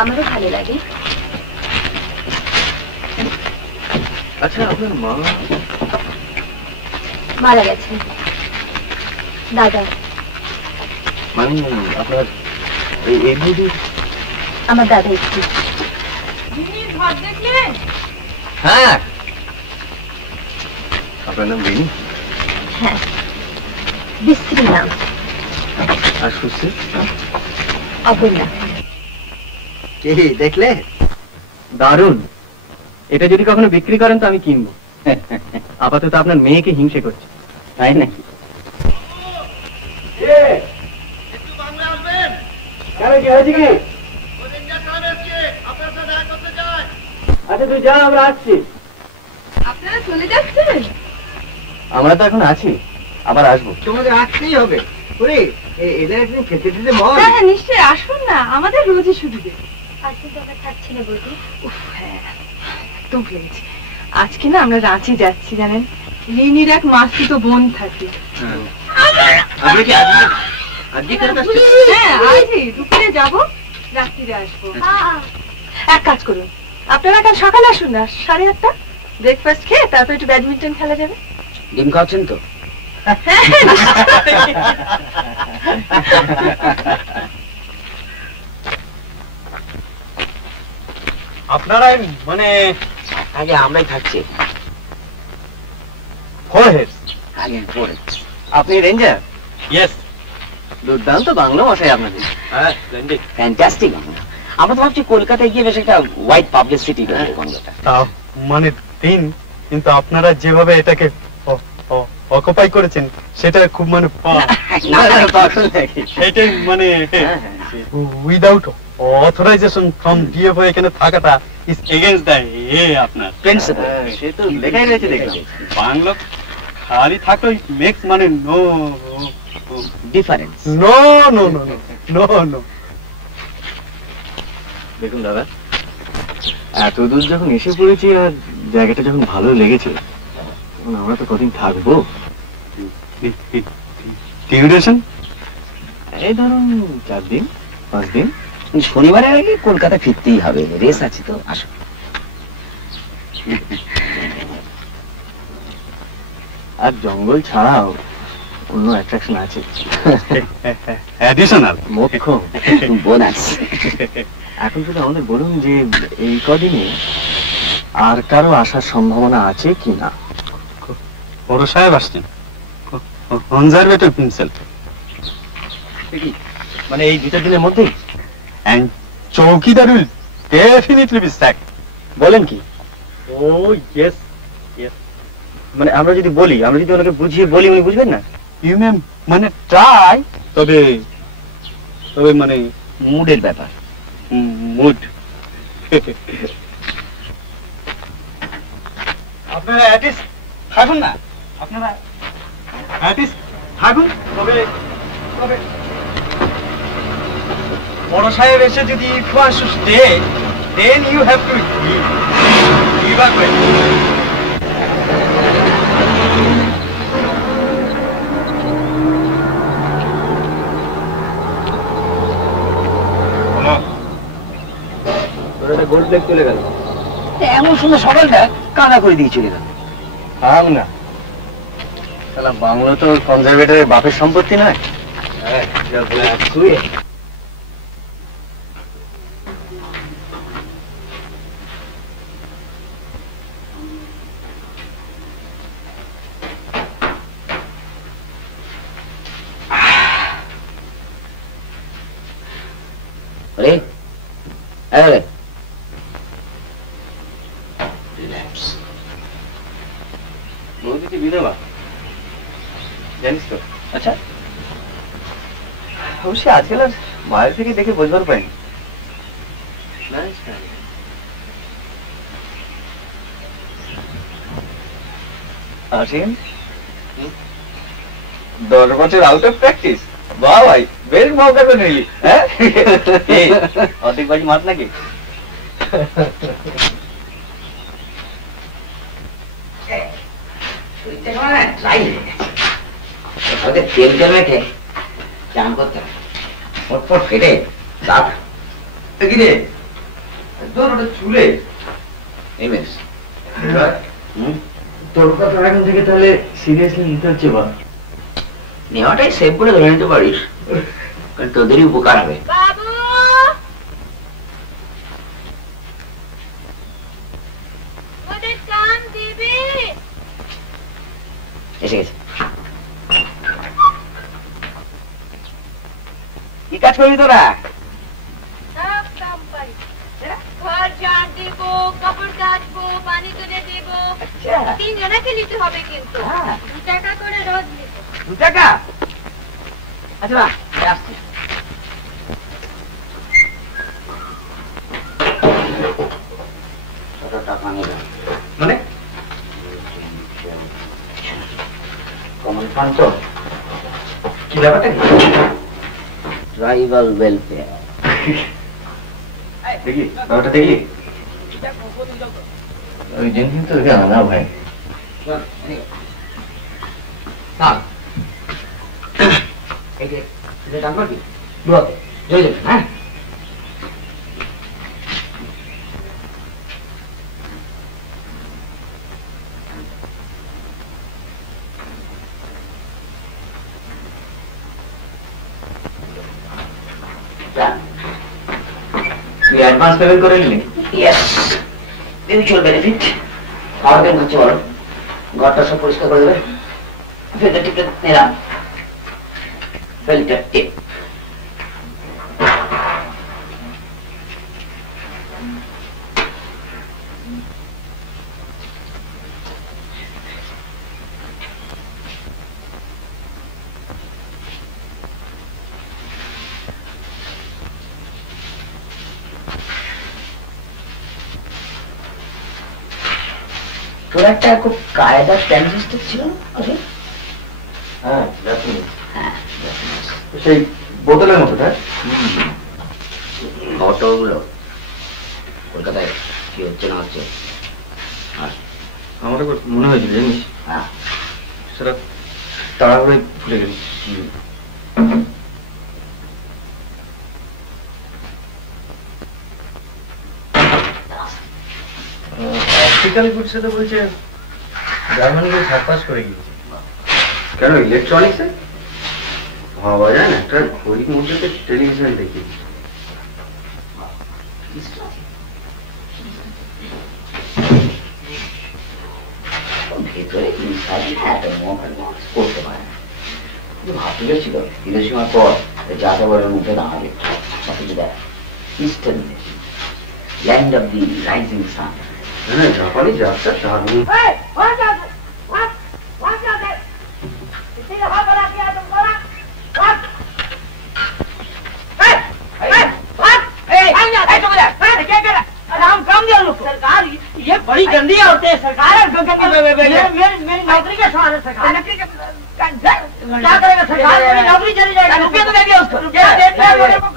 আমারও ভালো লাগে। আচ্ছা, আপনার মা মারা গেছেন। দাদা মানে আপনার এই বুঝি? আমার দাদা একটু। ঘর দেখলে? হ্যাঁ। আপনার নাম বেনি? হ্যাঁ, বিশ্রী নাম। আর সুশ্রী? অপর্ণা। কি দেখলে? দারুণ। এটা যদি কখনো বিক্রি করেন তো আমি কিনবো। আপাতত আপনার মেয়েকে হিংসে করছে। তাই নাকি? আচ্ছা তুই যা, আমরা আসছি। আপনারা চলে যাচ্ছেন? আমরা তো এখন আছি, আবার আসবো। তোমাদের আসতেই হবে। ওরে এদের একদিন খেতে খেতে মন। হ্যাঁ হ্যাঁ, নিশ্চয়ই আসুন না, আমাদের রোজই সুবিধে। আজকে তো আমরা থাকছি না বৌদি। উফ, হ্যাঁ তো ভেবেছি আজকে না আমরা রাঁচি যাচ্ছি, জানেন রিনির এক মাসিতো বোন থাকে। আমরা কি আজকে কেন আসছি? হ্যাঁ আজই দুপুরে যাবো, রাত্রিরে আসবো। এক কাজ করুন, আপনারা কাল সকালে আসুন না, 8:30, ব্রেকফাস্ট খেয়ে তারপর একটু ব্যাডমিন্টন খেলা যাবে। ডিম খাচ্ছেন তো? আপনারাই মানে আগে আমরাই থাকছি। আগে পরে আপনি রেঞ্জার? ইয়েস। দুর্দান্ত বাংলা মশাই আপনাদের। হ্যাঁ, ফ্যান্টাস্টিক। আমরা তো ভাবছি কলকাতায় গিয়ে বেশ একটা হোয়াইট পাবলিসিটি দেবো বাংলাটা। তাও মানে দিন, কিন্তু আপনারা যেভাবে এটাকে অকুপাই করেছেন সেটা খুব মানে সেটাই মানে উইদাউট অথরাইজেশন ফ্রম ডিএফও এখানে থাকাটা ইজ এগেইনস্ট দ্য আপনার প্রিন্সিপাল। সে তো লেখাই রয়েছে দেখলাম। বাংলা খালি থাকলো মেক্স মানে no difference. No no no no no. দেখুন দাদা, এত দূর যখন এসে পড়েছি আর জায়গাটা যখন ভালো লেগেছে, তখন আমরা তো কদিন থাকবো। ডিউরেশন এই ধরুন 4 দিন 5 দিন। শনিবারের আগে কলকাতা ফিরতেই হবে, রেস আছে তো। আসো। আর জঙ্গল ছাড়াও অন্য অ্যাট্রাকশন আছে, অ্যাডিশনাল মোক্ষম বোনাস। এখন শুধু আমাদের বলুন যে এই কদিনে আর কারো আসার সম্ভাবনা আছে কি না? বড় সাহেব আসছেন, কনজারভেটিভ হিমসেলফ। মানে এই 2-4 দিনের মধ্যেই? And চৌকিদার will definitely be sacked. বলেন কি? ও ইয়েস ইয়েস। মানে আমরা যদি বলি, আমরা যদি ওনাকে বুঝিয়ে বলি, উনি বুঝবেন না? You may মানে ট্রাই, তবে মানে মুডের ব্যাপার। মুড। আপনারা অ্যাটিস্ট থাকুন না, আপনারা অ্যাটিস্ট থাকুন, তবে বড় সাহেব এসে যদি if you want to stay, then you have to give up it. Gold plate চলে গেল। এমন সুন্দর সকালটা কাদা করে দিয়ে চলে গেল। থাম না, শালা বাংলা তো কনজারভেটরের বাপের সম্পত্তি নয়। বৌদি বিধবা, জানিস তো? আচ্ছা, অবশ্যই আজকাল আর বাইরে থেকে দেখে বোঝবার পাইনি। আসেন 10 বছর আউট অফ প্র্যাকটিস। বাহ ভাই, বেশ মজা করে নিলি। হ্যাঁ, অর্ধেক বাজি মাত নাকি? তেল তেল মেখে চান করতে ফটফট ফেটে দাঁত কিরে তোর ওটা চুলে তোর কথা এখন থেকে তাহলে সিরিয়াসলি নিতে হচ্ছে। বা নেওয়াটাই সেভ করে ধরে নিতে পারিস, কারণ তোদেরই উপকার হবে। বাবু ওদের কান দিবি? এসে গেছে। কি কাজ করবি তোরা? সব কাম পারি, ঘর ঝাড় দিব, কাপড় কাচবো, পানি তুলে দিব। 3 জনাকে নিতে হবে, কিন্তু 2 টাকা করে রোজ নিব। 2 টাকা? আচ্ছা আসছি। টাকা নেবে মানে কমন ফান্ড তো কি ব্যাপারটা? Tribal welfare. দেখি ব্যাপারটা দেখি। ওই দিন তো আনা ভাই হ্যাঁ তুই অ্যাডভান্স পেমেন্ট করে নিলি? Yes, mutual benefit. আর কেন হচ্ছে বলো? ঘরটা সব পরিষ্কার করে দেবে, ফিল্টার টিপটা নিলাম, ফিল্টার টিপ। তোর একটা খুব কায়দার ট্রানজিস্টার ছিল না? হ্যাঁ, সেই বোতলের মতো, তাই? ফটোগুলো কলকাতায় কি হচ্ছে না হচ্ছে আমার একবার মনে হয়েছিল, জানিস? হ্যাঁ, সেটা তাড়াহুড়োয় ভুলে গেলি। অপটিক্যাল গুডসে তো বলছে জার্মানি গিয়ে সার্পাস করে গিয়েছে। কেন ইলেকট্রনিক্সে ভাবা যায় না? একটা ঘড়ির মধ্যে টেলিভিশন দেখি। ভেতরে করতে পারে না, ভাবতে গেছিল হিরোশিমার পর যাযাবরের মুখে দাঁড়াবে। সবকিছু দেখ, eastern land of the rising sun. হ্যাঁ, জাপানি যাত্রা দারুণ। सरकार ये बड़ी गंदी औरतें हैं सरकार। मेरी नौकरी का सवाल है सरकार। क्या करेगा सरकार? मेरी नौकरी चली जाएगी। रुपये तो देंगे उसको।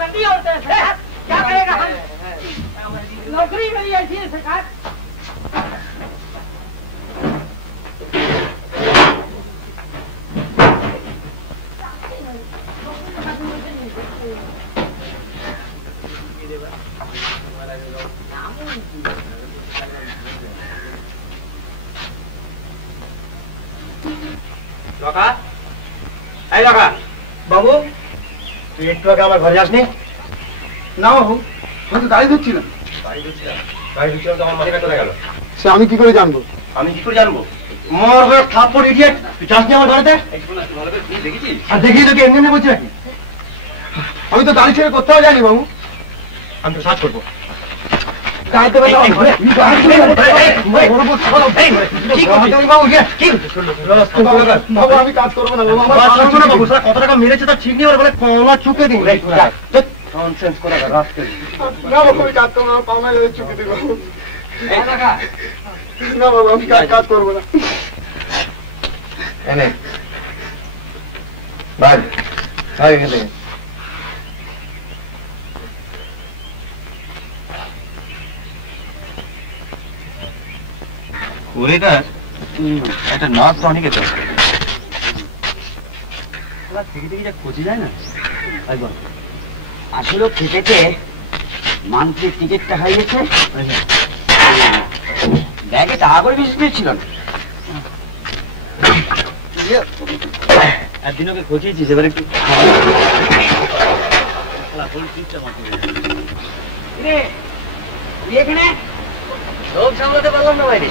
गंदी औरतें हैं सरकार, क्या करेगा? नौकरी मेरी ऐसी है सरकार। বাবু, তুই একটু আগে আমার ঘরে যাসনি? না বাবু, আমি তো গাড়ি ধুচ্ছিলাম। গাড়ি ধুচ্ছিলাম তো আমার মালিকা চলে গেল। সে আমি কি করে জানবো? আমি কি করে জানবো? মর ঘরে থাপ্পড় ইডিয়েট, তুই যাসনি আমার ঘরেতে? আর দেখিয়ে তোকে এমনি বলছি নাকি? আমি তো গাড়ি ছেড়ে কোথাও যাইনি বাবু। আমি তো সার্চ করবো। আমি কাজ করবো না বাবু, কত টাকা মেরেছে তার ঠিক নেই, বলে পাওনা চুকে দিন। আমি কাজ করবো না, পাওনা চুকে দিন না বাবু, আমি কাজ করবো না। এনে ভাই ভাই এখানে ওরেটার একটা নার্স অনেকে দরকার। থেকে থেকে যা খোঁজে যায় না, আসলে খেটেছে মান্থলি টিকিটটা হয়ে গেছে, ব্যাগে টাকা করে বেশি পেয়েছিল না। একদিন ওকে খোঁজিয়েছিস, এবার একটু এখানে লোক সামলাতে পারলাম না বাইরে।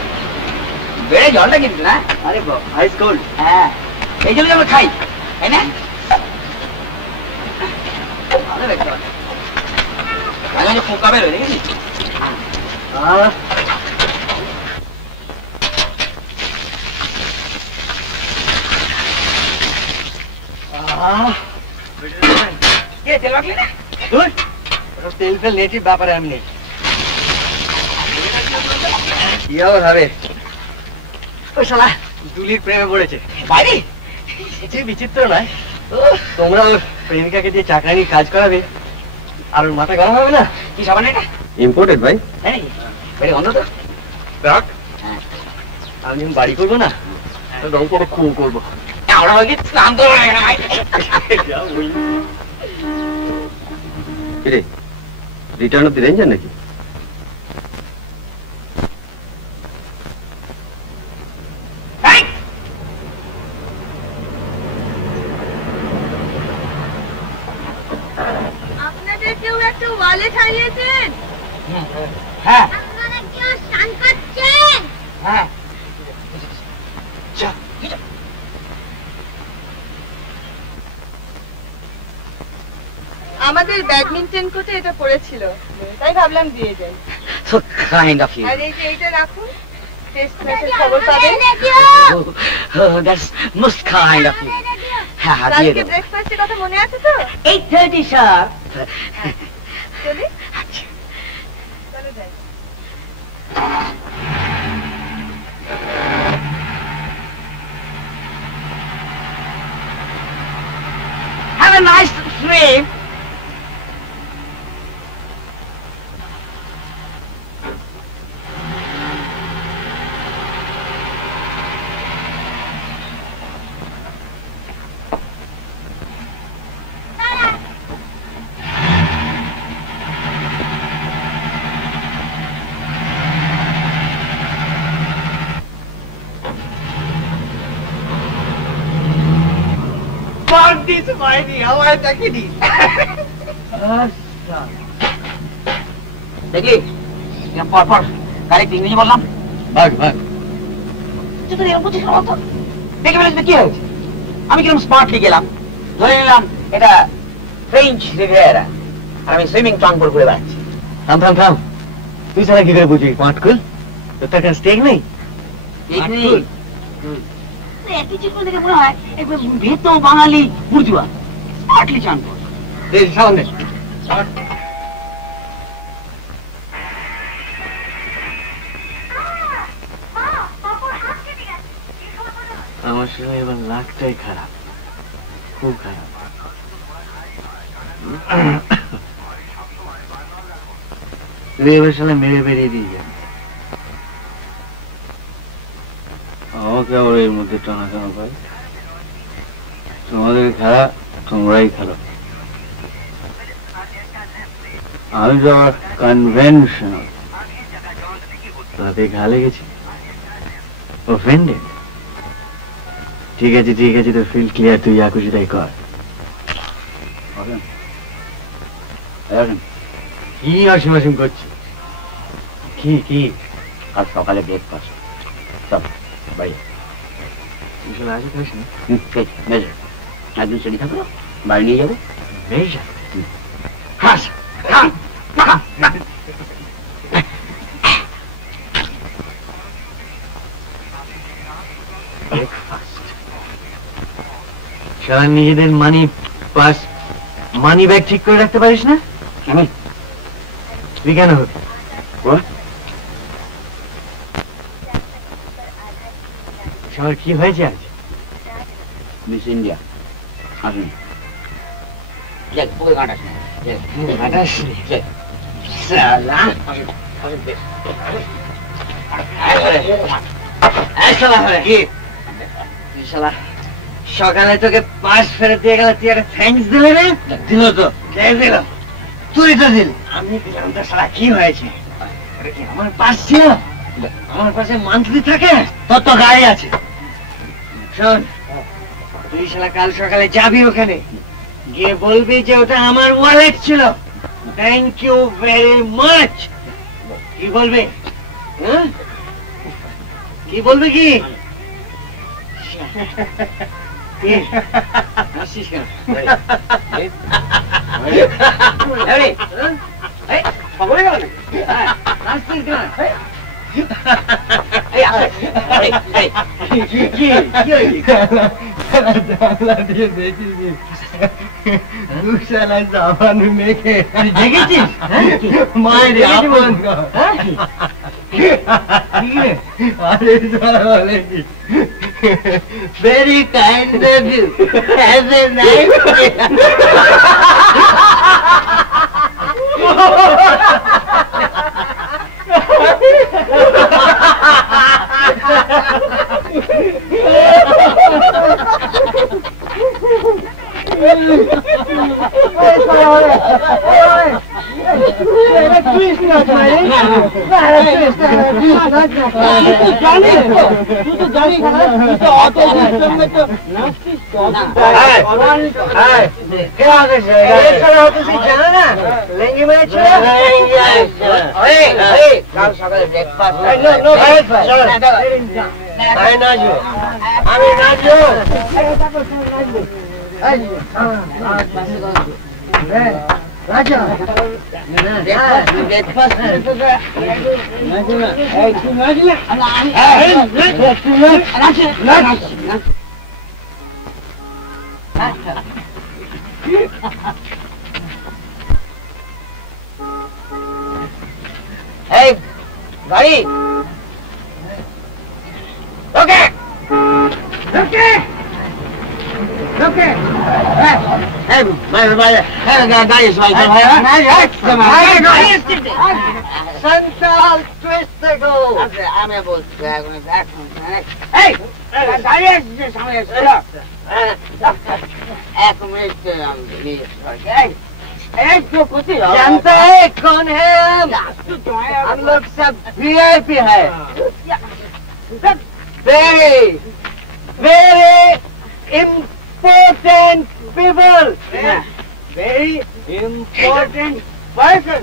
বেড়ে জলটা কিন্তু না, আরে আইস কোল্ড। হ্যাঁ, এই জন্য আমরা খাই, তাই না? ভালো দেখতে পাচ্ছি, পোকা বেরোয় দেখেছি। তেল ফেল নেটিভ ব্যাপারে আমি নেই। কি আবার হবে? ওই শালা দুলির প্রেমে পড়েছে বাইরে। কিছু বিচিত্র নয়, তোমরা প্রেমিকাকে দিয়ে চাকরানির কাজ করাবে আর ওর মাথা গরম হবে না। কি সাবান এটা? ইম্পোর্টেড ভাই। তাই নাকি? অন্য তো দেখ, আমি বাড়ি করবো না, রং করে খুন করবো। আমরা বলছি স্নান করবো না। কিরে, রিটার্ন অফ দি রেঞ্জার নাকি? আপনাদের কেউ একটা ওয়ালেট হারিয়েছেন? হ্যাঁ আপনারা কেউ স্নান করছেন? হ্যাঁ, আমাদের ব্যাডমিন্টন কোচে এটা পড়েছিল, তাই ভাবলাম দিয়ে যাই। so kind of you. আর এই যে এইটা রাখুন, টেস্ট ম্যাচের খবর পাবেন। Oh, that's most kind of you. হ্যাঁ, দিয়ে কালকে দেবো। ব্রেকফাস্টের কথা মনে আছে তো? 8:30 sharp. চলি, আচ্ছা, চলো যাই। a nice sleep. This mighty, how I take it is. দেখলি পর পর কারেক্ট ইংরেজি বললাম ভাগ ভাগ তুই তো এরকম বুঝিস না তো দেখে ফেলেছি কি হয়েছে আমি কিরকম স্মার্টলি গেলাম ধরে নিলাম এটা ফ্রেঞ্চ রিভিয়েরা আর আমি সুইমিং ট্রাঙ্ক পরে ঘুরে বেড়াচ্ছি থাম থাম থাম তুই সারা কি করে বুঝবি পাটকুল তোর তার কাছে স্টেক নেই অ্যাটিটিউড দেখে মনে হয় একবার ভেতো বাঙালি বুর্জুয়া স্মার্টলি চান কর এই সামনে আমার সাথে এবার লাখটাই খারাপ খুব খারাপ এবার সালে মেরে বেরিয়ে দিয়ে যান আমাকে আবার এর মধ্যে টানা টানা পাই তোমাদের খেলা তোমরাই খেলো আমি তো আবার কনভেনশনাল তাতে ঘা লেগেছি অফেন্ডেড ঠিক আছে তো ফিল ক্লিয়ার তুই যা খুশি তাই কর কি অসীম অসীম করছি কি আর সকালে ব্রেকফাস্ট সব বাইরে আজ খাস না একদিন সেটি থাকলো বাড়ি নিয়ে যাবো বেশ সারা নিজেদের মানি ব্যাগ ঠিক করে রাখতে পারিস না আমি তুই কেন সবার কি হয়েছে আজ মিস ইন্ডিয়া আসুন দেখ পুকুরে কাটাস না সকালে তোকে পাস ফেরত দিয়ে গেল তুই একটা থ্যাঙ্কস দিলে না দিল তো দিল তুই তো দিলি আমি দিলাম তো সারা কি হয়েছে আমার পাস ছিল আমার পাশে মান্থলি থাকে তোর তো গাড়ি আছে শোন তুই শালা কাল সকালে যাবি ওখানে গিয়ে বলবি যে ওটা আমার ওয়ালেট ছিল থ্যাংক ইউ ভেরি মাচ কি বলবে হ্যাঁ কি বলবে কি হাসিস কেন খবরে গেল হাসছিস কেন Very kind of you. Have a nice day. Hey, buddy. Okay. Okay. Okay. Hey, central টুইস্টেগো আমি বলছি দাঁড়িয়ে আসছে সামনে এক মিনিট जानता है कौन है हम लोग सब VIP है very very important people very important person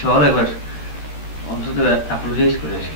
চল একবার অন্তত অ্যাপ্লোজাইজ করে আসি।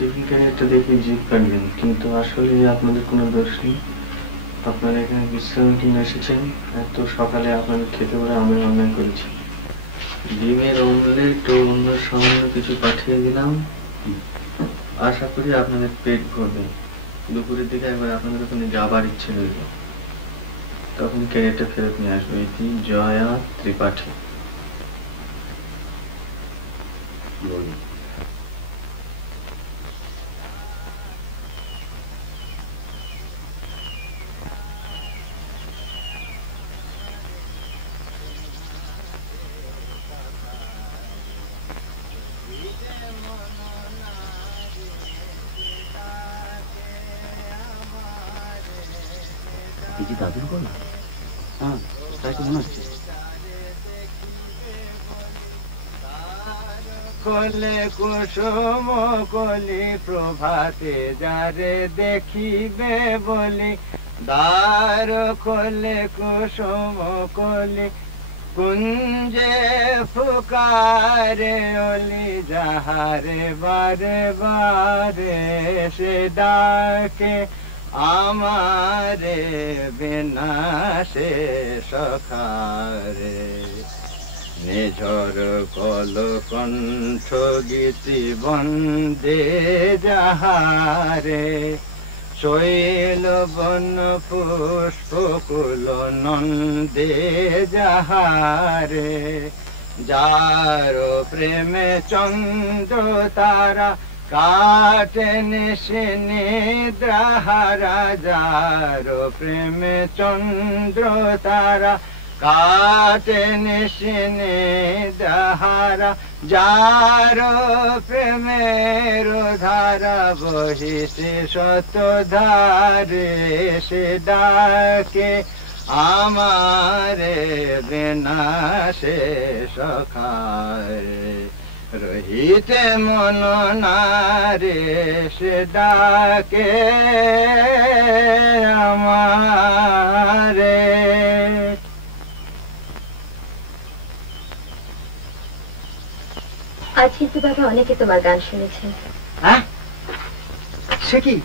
টিফিন ক্যারিয়ারটা দেখে জিভ কাটবেন, কিন্তু আসলে আপনাদের কোনো দোষ নেই। আপনারা এখানে বিশ্রামের জন্য এসেছেন, এত সকালে আপনাদের খেতে বলে আমি অন্যায় করেছি। ডিমের অমলেট ও অন্য সামান্য কিছু পাঠিয়ে দিলাম, আশা করি আপনাদের পেট ভরবে। দুপুরের দিকে একবার আপনাদের ওখানে যাবার ইচ্ছে রইল, তখন ক্যারিয়ারটা ফেরত নিয়ে আসবে। এটি জয়া ত্রিপাঠী। দাদুর গলা? হ্যাঁ, তাই তো মনে হচ্ছে। কলে কুসুম কলি প্রভাতে যারে দেখিবে বলি, দ্বার কলে কুসুম কলি কুঞ্জে ফুকারে অলি, যাহারে বারে বারে সে ডাকে আমারে বিনাশে সখারে। নিঝর কল কণ্ঠ গীতি বন্দে যাহারে, শৈল বন পুষ্প কুল নন্দে যাহারে। যার প্রেমে চন্দ্র তারা কাটে নিশি নিদ্রাহারা, যার প্রেমে চন্দ্র তারা কাটে নিশি নিদ্রাহারা। যার প্রেমের ধারা বহিছে শত ধারে, সে ডাকে আমারে বিনাশে সখারে। রহিতে মন নারে সে ডাকে আমারে। আজ কিন্তু বাবা অনেকে তোমার গান শুনেছেন। হ্যাঁ, সে কি?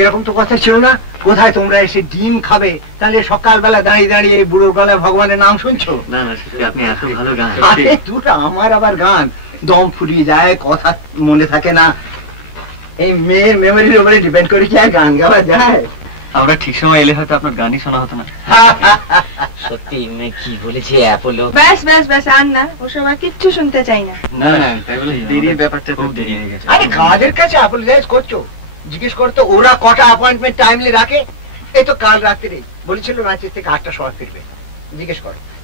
এরকম তো কথা ছিল না। কোথায় তোমরা এসে ডিম খাবে, তাহলে সকালবেলা দাঁড়িয়ে দাঁড়িয়ে বুড়োর গলায় ভগবানের নাম শুনছো? না না, আপনি এত ভালো গান। আরে দুটো আমার আবার গান দম ফুরিয়ে যায়, কথা মনে থাকে না। এই মেয়ের মেমোরির উপরে ডিপেন্ড করে কি আর গান গাওয়া যায়? আমরা ঠিক সময় এলে হয়তো আপনার গানই শোনা হতো না। সত্যি কি বলেছে অ্যাপোলো? ব্যাস ব্যাস ব্যাস, আর না, ওসব আর কিচ্ছু শুনতে চাই না। না না, তাই বলে দেরির ব্যাপারটা খুব দেরি হয়ে গেছে। আরে কাজের কাছে অ্যাপোলোজাইজ করছো? জিজ্ঞেস করতো ওরা কটা অ্যাপয়েন্টমেন্ট টাইমলি রাখে। এই তো কাল রাত্রে বলেছিল রাঁচি থেকে 8টার সময় ফিরবে।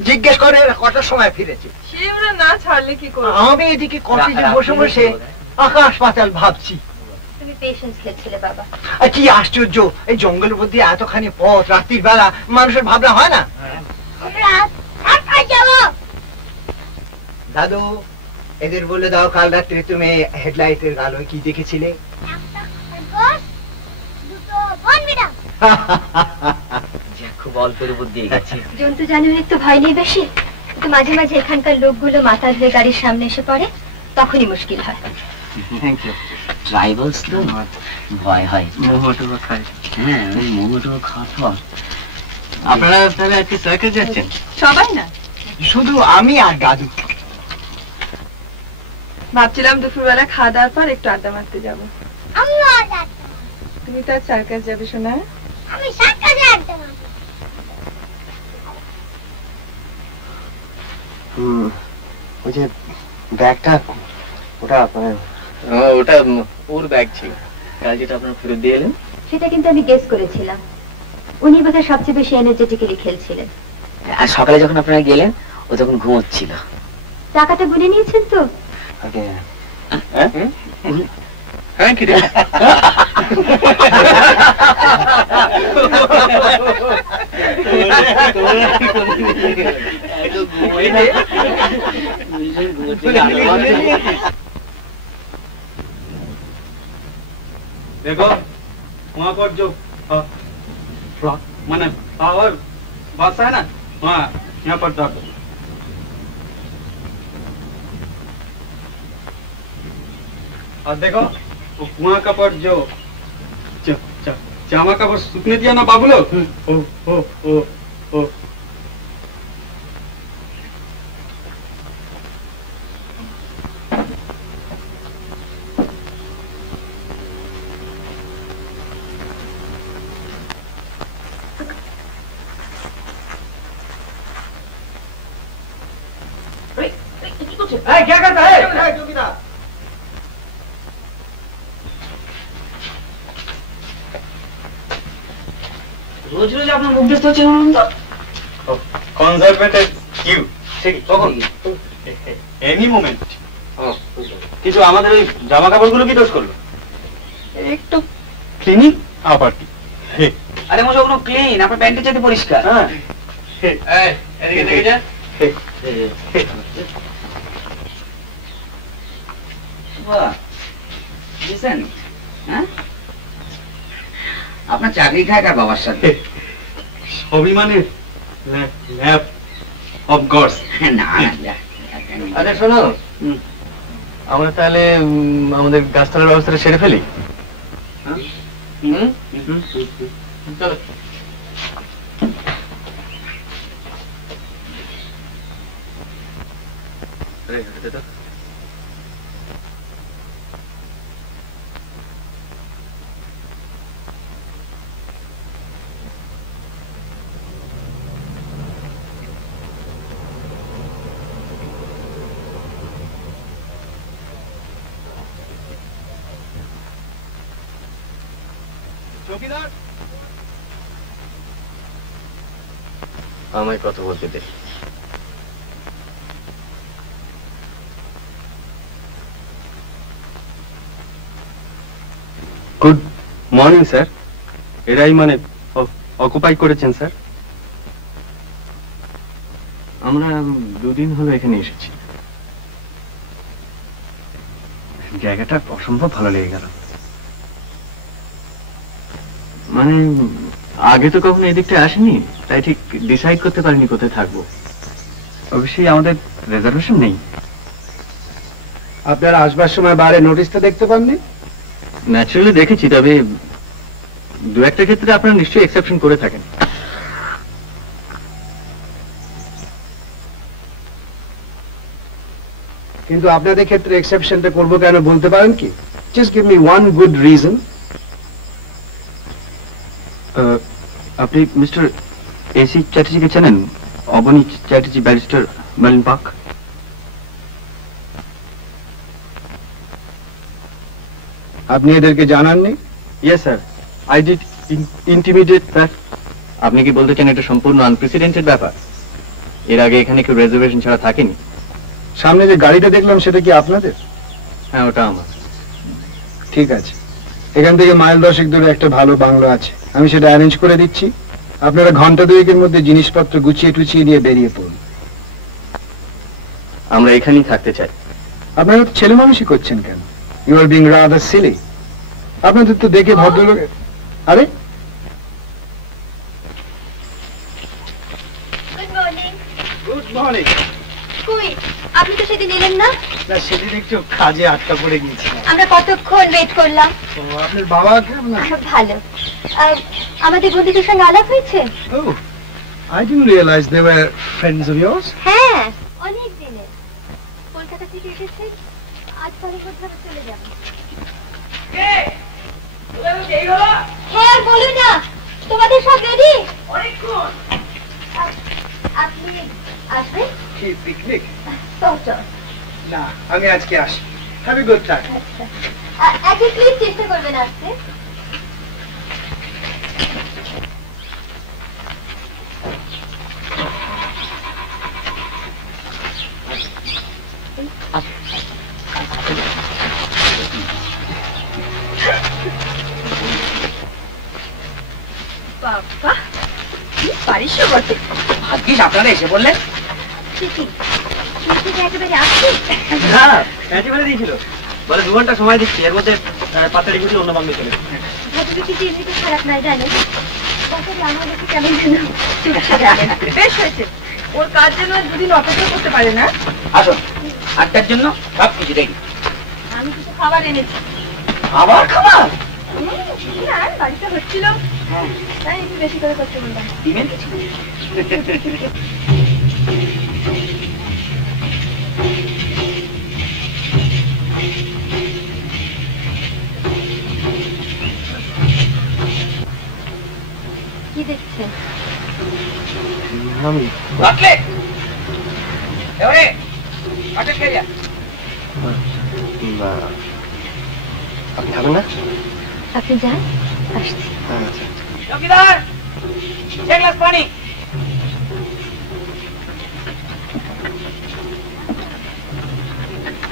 জিজ্ঞেস করে কটার সময় ফিরেছে। সে ওরা না ছাড়লে কি করব? আমি এদিকে কফিতে বসে বসে আকাশ পাতাল ভাবছি। তুমি পেশেন্স খেলছিলে বাবা। আর কি আশ্চর্য, এই জঙ্গলের মধ্যে এতখানি পথ রাত্রির বেলা মানুষের ভাবনা হয় না? দাদু, এদের বলে দাও কাল রাত্রে তুমি হেডলাইটের আলোয় কি দেখেছিলে? খুব অল্পের উপর দিয়ে গেছে। জন্তু জানোয়ারের তো ভয় নেই বেশি, কিন্তু মাঝে মাঝে এখানকার লোকগুলো মাথা ধরে গাড়ির সামনে এসে পড়ে, তখনই মুশকিল হয়। Thank you. ট্রাইবালস তো ভয় হয়। মোমোটো খাই। হ্যাঁ, ওই মোমোটো খাওয়ার পর। আপনারা তাহলে আজকে সার্কাস যাচ্ছেন? সবাই না, শুধু আমি আর দাদু। ভাবছিলাম দুপুরবেলা খাওয়া দাওয়ার পর একটু আড্ডা মারতে যাবো। তুমি তো সার্কাস যাবে শোনা? আমি সার্কাসে আড্ডা মারব। ওই যে ব্যাগটা, ওটা ওটা ওর ব্যাগ ছিল, কাল যেটা আপনারা ফেরত দিয়ে এলেন। সেটা কিন্তু আমি গেস করেছিলাম। উনি বোধহয় সবচেয়ে বেশি এনার্জেটিক্যালি খেলছিলেন। আর সকালে যখন আপনারা গেলেন ও তখন ঘুমোচ্ছিল। টাকাটা গুনে নিয়েছেন তো? হ্যাঁ, কি রে? देखो वहाँ पर जो माने पावर बस है ना, वहाँ यहाँ पर दर्द। और देखो वो कुआं का पर जो जामा का पर सूखने दिया ना बाबू लोग, ओ ओ ओ ओ क्या करता है? রোজ রোজ আপনার মুখ দেখতে হচ্ছে না? কনজারভেটিভ কিউ ঠিক তখন এনি মোমেন্ট কিছু আমাদের ওই জামা কাপড়গুলো কি দোষ করলো? একটু ক্লিনিং আবার কি? আরে মশা কোনো ক্লিন, আপনার প্যান্টের চাইতে পরিষ্কার। হ্যাঁ, এদিকে দেখে যা। বাহ, বুঝছেন? হ্যাঁ, আপনার চাকরি খায় কার বাবার সাথে? অভিমানের ল্যাব অফ গডস। না আরে শোনো, আমরা তাহলে আমাদের গাছতলার ব্যবস্থাটা সেরে ফেলি। চলো। চৌকিদার, আমায় কথা বলতে দে। Good morning sir. এরাই মানে অকুপাই করেছেন স্যার? আমরা দুদিন হলো এখানে এসেছি। জায়গাটা অসম্ভব ভালো লেগে গেল। মানে আগে তো কখনো এদিকটা আসেনি, তাই ঠিক ডিসাইড করতে পারিনি কোথায় থাকবো। অবশ্যই আমাদের রিজার্ভেশন নেই। আপনারা আসবার সময় বাইরে নোটিশটা দেখতে পাননি? ন্যাচারালি দেখেছি, তবে দু একটা ক্ষেত্রে আপনারা নিশ্চয়ই এক্সেপশন করে থাকেন। কিন্তু আপনাদের ক্ষেত্রে এক্সেপশনটা করব কেন বলতে পারেন কি? Just give me one good reason. আপনি মিস্টার এসি চ্যাটার্জিকে চেনেন? Abani Chatterjee, barrister, Marine Park. আপনি এদেরকে জানাননি? Yes sir, I did intimidate that. আপনি কি বলতে চান এটা সম্পূর্ণ আনপ্রেসিডেন্টেড ব্যাপার? এর আগে এখানে কেউ রিজার্ভেশন ছাড়া থাকেনি। সামনে যে গাড়িটা দেখলাম সেটা কি আপনাদের? হ্যাঁ, ওটা আমার। ঠিক আছে, এখান থেকে মাইল 10 দূরে একটা ভালো বাংলো আছে, আমি সেটা অ্যারেঞ্জ করে দিচ্ছি। আপনারা ঘন্টা 2 মধ্যে জিনিসপত্র গুছিয়ে টুছিয়ে নিয়ে বেরিয়ে পড়ুন। আমরা এখানেই থাকতে চাই। আপনারা তো ছেলে মানুষই করছেন কেন? You are being rather silly. আপনাদের তো দেখে ভদ্রলোক। আরে গুড মর্নিং। Good morning. কই আপনি তো সেদিন এলেন না? না, সেদিন একটু কাজে আটকা পড়ে গিয়েছি। আমরা কতক্ষণ ওয়েট করলাম। আপনার বাবা কেমন আছে? ভালো। আমাদের বন্ধুদের সঙ্গে আলাপ হয়েছে? Oh, I didn't realize they were friends of yours. হ্যাঁ, অনেক দিনের। কলকাতা থেকে এসেছেন, আজ পরে কোথাও চলে যাবেন। হ্যাঁ, বলুন না, তোমাদের সব রেডি? অনেকক্ষণ। আপনি আসবেন? কি পিকনিক? না, আমি আজকে আসি। Have a good time. আজকে প্লিজ চেষ্টা করবেন আসতে। বাবা, কি পারিস বটে। ভাগ্যিস আপনারা এসে বললেন। একেবারে আসছি। হ্যাঁ, বলে দিয়েছিল, বলে 2 ঘন্টা সময় দিচ্ছি, এর মধ্যে পাতাড়ি গুলি অন্য বাংলা চলে। ভদ্রলোক কি এমনিতে খারাপ নয় জানেন, তাছাড়া আমার কাছে কেমন যেন চুপসে গেলেন। বেশ হয়েছে, ওর কাজ যেন 2 দিন অপেক্ষা করতে পারে না। আসুন, 8টার জন্য সব কিছু রেডি। আমি কিছু খাবার এনেছি। আবার খাবার? না, বাড়িতে হচ্ছিল, তাই একটু বেশি করে করতে বললাম। দিবেন কিছু? কি দেখছেন? আমি কাটলেট। এবারে কাটলেট খেয়ে যা। আপনি খাবেন না? আপনি যান, আসছি। চৌকিদার, 1 গ্লাস পানি।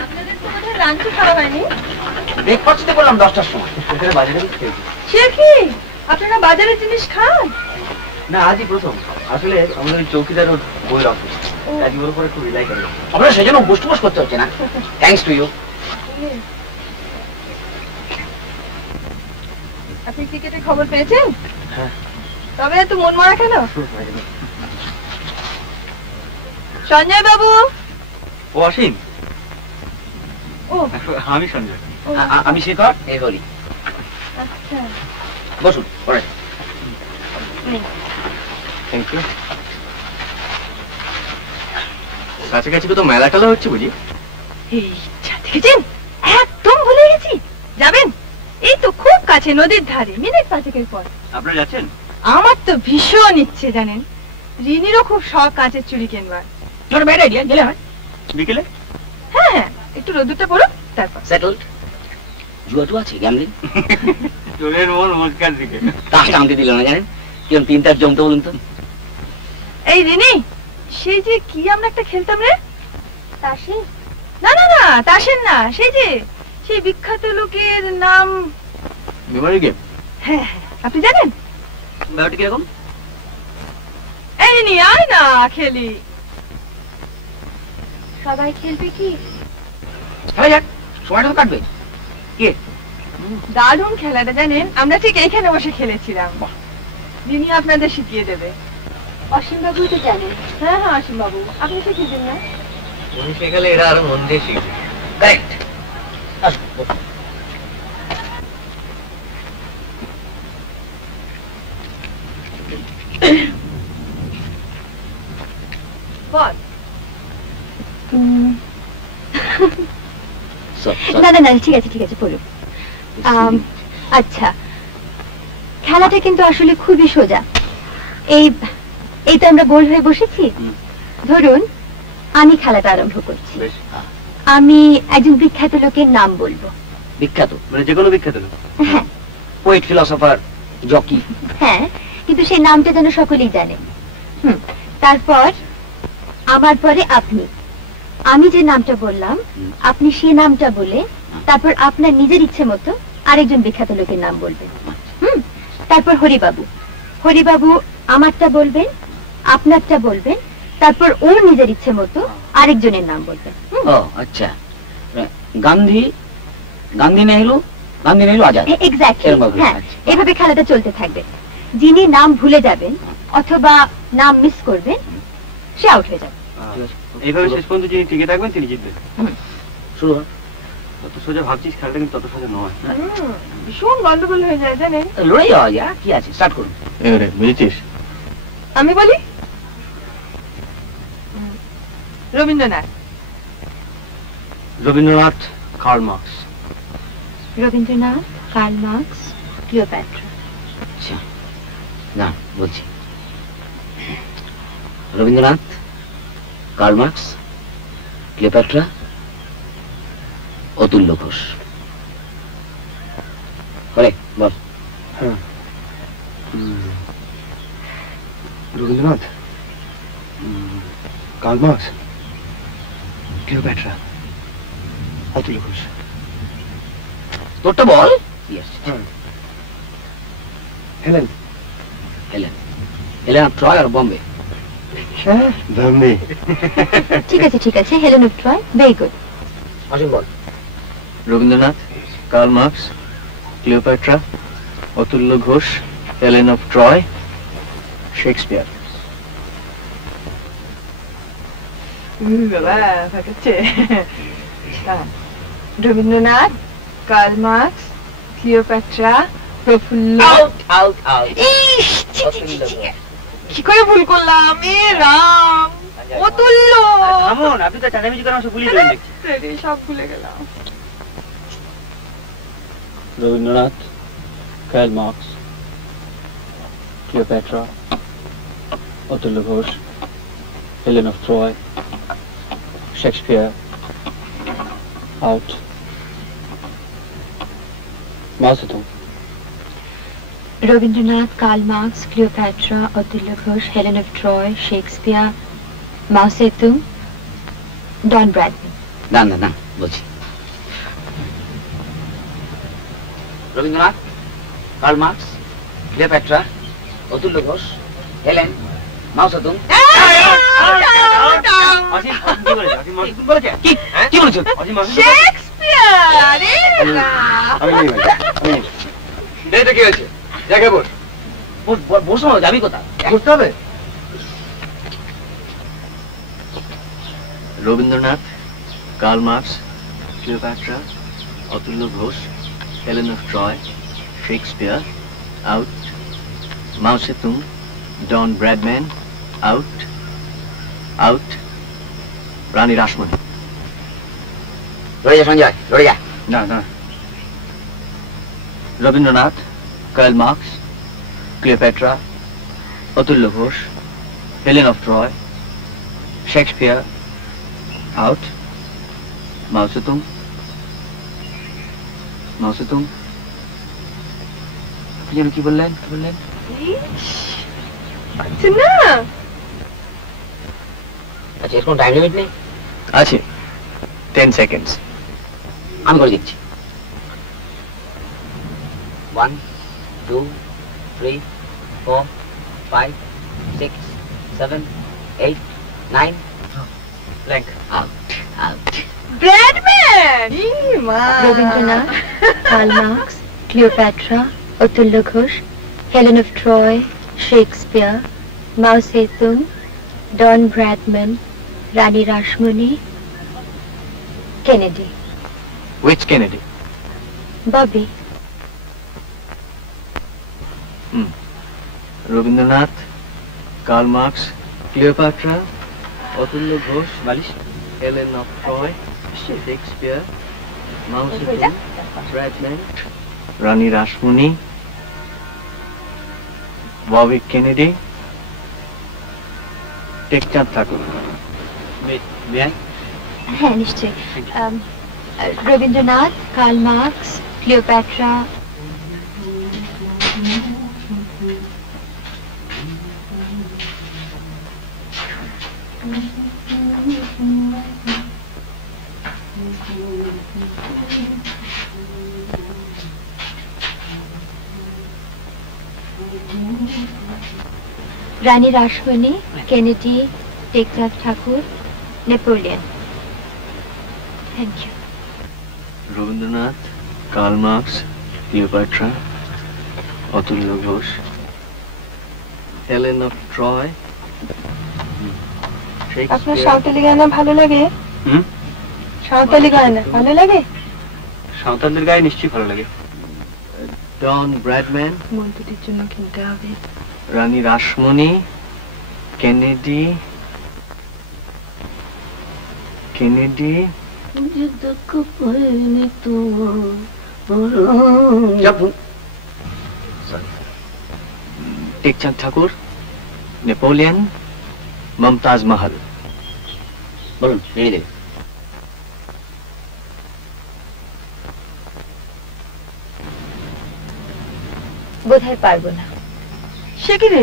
আপনাদের তো বোধহয় লাঞ্চও খাওয়া হয়নি। ব্রেকফাস্ট করলাম 10টার সময়। বাজারে সে কি, আপনারা বাজারের জিনিস খান? না, আজই প্রথম। আসলে আমাদের ওই চৌকিদার ওর বইয়ের অফিস, আজই ওর উপরে খুব রিলাই করে। আপনারা সেজন্য বুস্ট করতে হচ্ছে না। Thanks to you. আপনি ক্রিকেটের খবর পেয়েছেন? হ্যাঁ। তবে এত মন মরা কেন? সঞ্জয় বাবু। ও অসীম? ও, আমি সঞ্জয়। আমি শেখর, এই হলি। আচ্ছা, বসুন, পরে। Thank you. কাছাকাছি তো মেলা টেলা হচ্ছে বুঝি? এই দেখেছেন, একদম ভুলে গেছি। যাবেন? এই তো খুব কাছে, নদীর ধারে, মিনিট 5 পর। আপনারা যাচ্ছেন? আমার তো ভীষণ ইচ্ছে জানেন, রিনিরও খুব শখ কাঁচের চুড়ি কিনবার। তোর বেড আইডিয়া, গেলে হয়। বিকেলে? হ্যাঁ হ্যাঁ, একটু রোদুরটা পড়ুক তারপর। সেটলড। জুয়া আছে, গ্যামলিং। চোরের মন মুস্কার দিকে। তাস টানতে দিল না জানেন, কিরম 3-4 জমতে বলুন তো। এই রিনি, সেই যে কি আমরা একটা খেলতাম রে? তাসের? না না না, তাসের না, সেই যে সেই বিখ্যাত লোকের নাম। Memory game? হ্যাঁ, আপনি জানেন? ব্যাপারটা কিরকম? এই রিনি, আয় না খেলি। সবাই খেলবে কি? হয়ে যাক, সময়টা তো কাটবে। কে? দারুণ খেলাটা জানেন, আমরা ঠিক এইখানে বসে খেলেছিলাম। রিনি আপনাদের শিখিয়ে দেবে। অসীম বাবু তো জানেন। হ্যাঁ হ্যাঁ, অসীম বাবু, আপনি শিখিয়েছেন না? উনি শেখালে এরা আরো মন দিয়ে শিখবে। কারেক্ট। আসুন, বসুন। বল। না না না, ঠিক আছে ঠিক আছে, বলুন। আচ্ছা, খেলাটা কিন্তু আসলে খুবই সোজা। এই তো আমরা গোল হয়ে বসেছি। ধরুন আমি খেলাটা আরম্ভ করছি। আমি একজন বিখ্যাত লোকের নাম বলবো। বিখ্যাত মানে যে কোনো বিখ্যাত লোক? হ্যাঁ। Poet, philosopher, jockey? হ্যাঁ, কিন্তু সেই নামটা যেন সকলেই জানে। তারপর আমার পরে আপনি, আমি যে নামটা বললাম আপনি সেই নামটা বলে তারপর আপনার নিজের ইচ্ছে মতো আরেকজন বিখ্যাত লোকের নাম বলবেন। তারপর হরিবাবু, হরিবাবু আমারটা বলবেন, আপনারটা বলবেন, তারপর ওর নিজের ইচ্ছে মতো আরেকজনের নাম বলবেন। ও আচ্ছা, গান্ধী, গান্ধী নেহরু, গান্ধী নেহরু আজাদ। এক্স্যাক্টলি, হ্যাঁ, এভাবে খেলাটা চলতে থাকবে। যিনি নাম ভুলে যাবেন অথবা নাম মিস করবেন সে আউট হয়ে যাবে। এইভাবে শেষ পর্যন্ত যিনি টিকে থাকবেন তিনি জিতবেন। শুরু হয়। তত সোজা ভাবছিস, খেলাটা কিন্তু তত সোজা নয়। ভীষণ গন্ডগোল হয়ে যায় জানেন। লড়াই হওয়া যায়, কি আছে, স্টার্ট করুন। এবারে বুঝেছিস? আমি বলি Rabindranath. Rabindranath, Karl Marx. Rabindranath, Karl Marx, Cleopatra. আচ্ছা, না বলছি। Rabindranath, Karl Marx, Cleopatra, Atulya Ghosh. বল। Rabindranath, Karl Marx, Cleopatra, Atulya Ghosh. তোরটা বল। Helen, Helen, Helen of Troy আর বম্বে? বম্বে। ঠিক আছে ঠিক আছে, Helen of Troy, very good. Asim বল। Rabindranath, Karl Marx, Cleopatra, Atulya Ghosh, Helen of Troy, Shakespeare. বাবা ফাটাচ্ছে। Rabindranath, Karl Marx, Cleopatra, Prafulla. কি করে ভুল করলাম? এ রাম, অতুল্য। থামুন, আপনি তো চাঁদামিজি করে আমার সব ভুলিয়ে দেবেন দেখছি। সব ভুলে গেলাম। Rabindranath, Karl Marx, Cleopatra, Atulya Ghosh, Helen of Troy, Shakespeare, out, Mao Zedong. Rabindranath, Karl Marx, Cleopatra, Atulya Ghosh, Helen of Troy, Shakespeare, Mao Zedong, Don Bradman. না না না, বলছি। Rabindranath, Karl Marx, Cleopatra, Atulya Ghosh, Helen, Mao Zedong. কি বলেছো? শেক্সপিয়ার। এটা কি হয়েছে? জায়গায় বস। বসো, যাবি কোথায়? বসতে হবে। Rabindranath, Karl Marx, Cleopatra, Atulya Ghosh, Helen of Troy, Shakespeare, out, Mao Zedong, Don Bradman, out, out, Rani Rashmoni. লড়ে যা সঞ্জয়, লড়ে যা। না না। Rabindranath, Karl Marx, Cleopatra, Atulya Ghosh, Helen of Troy, Shakespeare, out, Mao Zedong, মাও জেতুং। আপনি যেন কি বললেন? কি বললেন? আচ্ছা না, আচ্ছা, এর কোনো টাইম লিমিট নেই? আছে, 10 seconds। আমি করে দিচ্ছি। 1 2 3 4 5 6 7 8 9 blank. Out, out. Bradman. Rabindranath, Karl Marx, Cleopatra, Atulya Ghosh, Helen of Troy, Shakespeare, Mao Zedong, Don Bradman, Rani Rashmoni, Kennedy. Which Kennedy? Bobby. Rabindranath, Karl Marx, Cleopatra, Atulya Ghosh, Helen of Troy, Shakespeare, Mao Zedong, Bradman, Rani Rashmoni, Bobby Kennedy, Tekchand Thakur. হ্যাঁ নিশ্চয়ই। Rabindranath, Karl Marx, Cleopatra, Rani Rashmoni, Kennedy, Tekchand Thakur, Napoleon. Thank you. Rabindranath, Karl Marx, Cleopatra, Atulya Ghosh, Helen of Troy. আপনার Santali Guyana ভালো লাগে? হুম? Santali Guyana ভালো লাগে? সাঁওতালদের গায়ে নিশ্চয়ই ভালো লাগে। ডন ব্র্যাডম্যান, মন্ত্রীর জন্য কিনতে হবে। রানী রাসমণি, কেনেডি, টেকচাঁদ ঠাকুর, নেপোলিয়ন, মমতাজ মহল। বলুন রেডি দেবে। বোধহয় পারবো না। সে কি রে,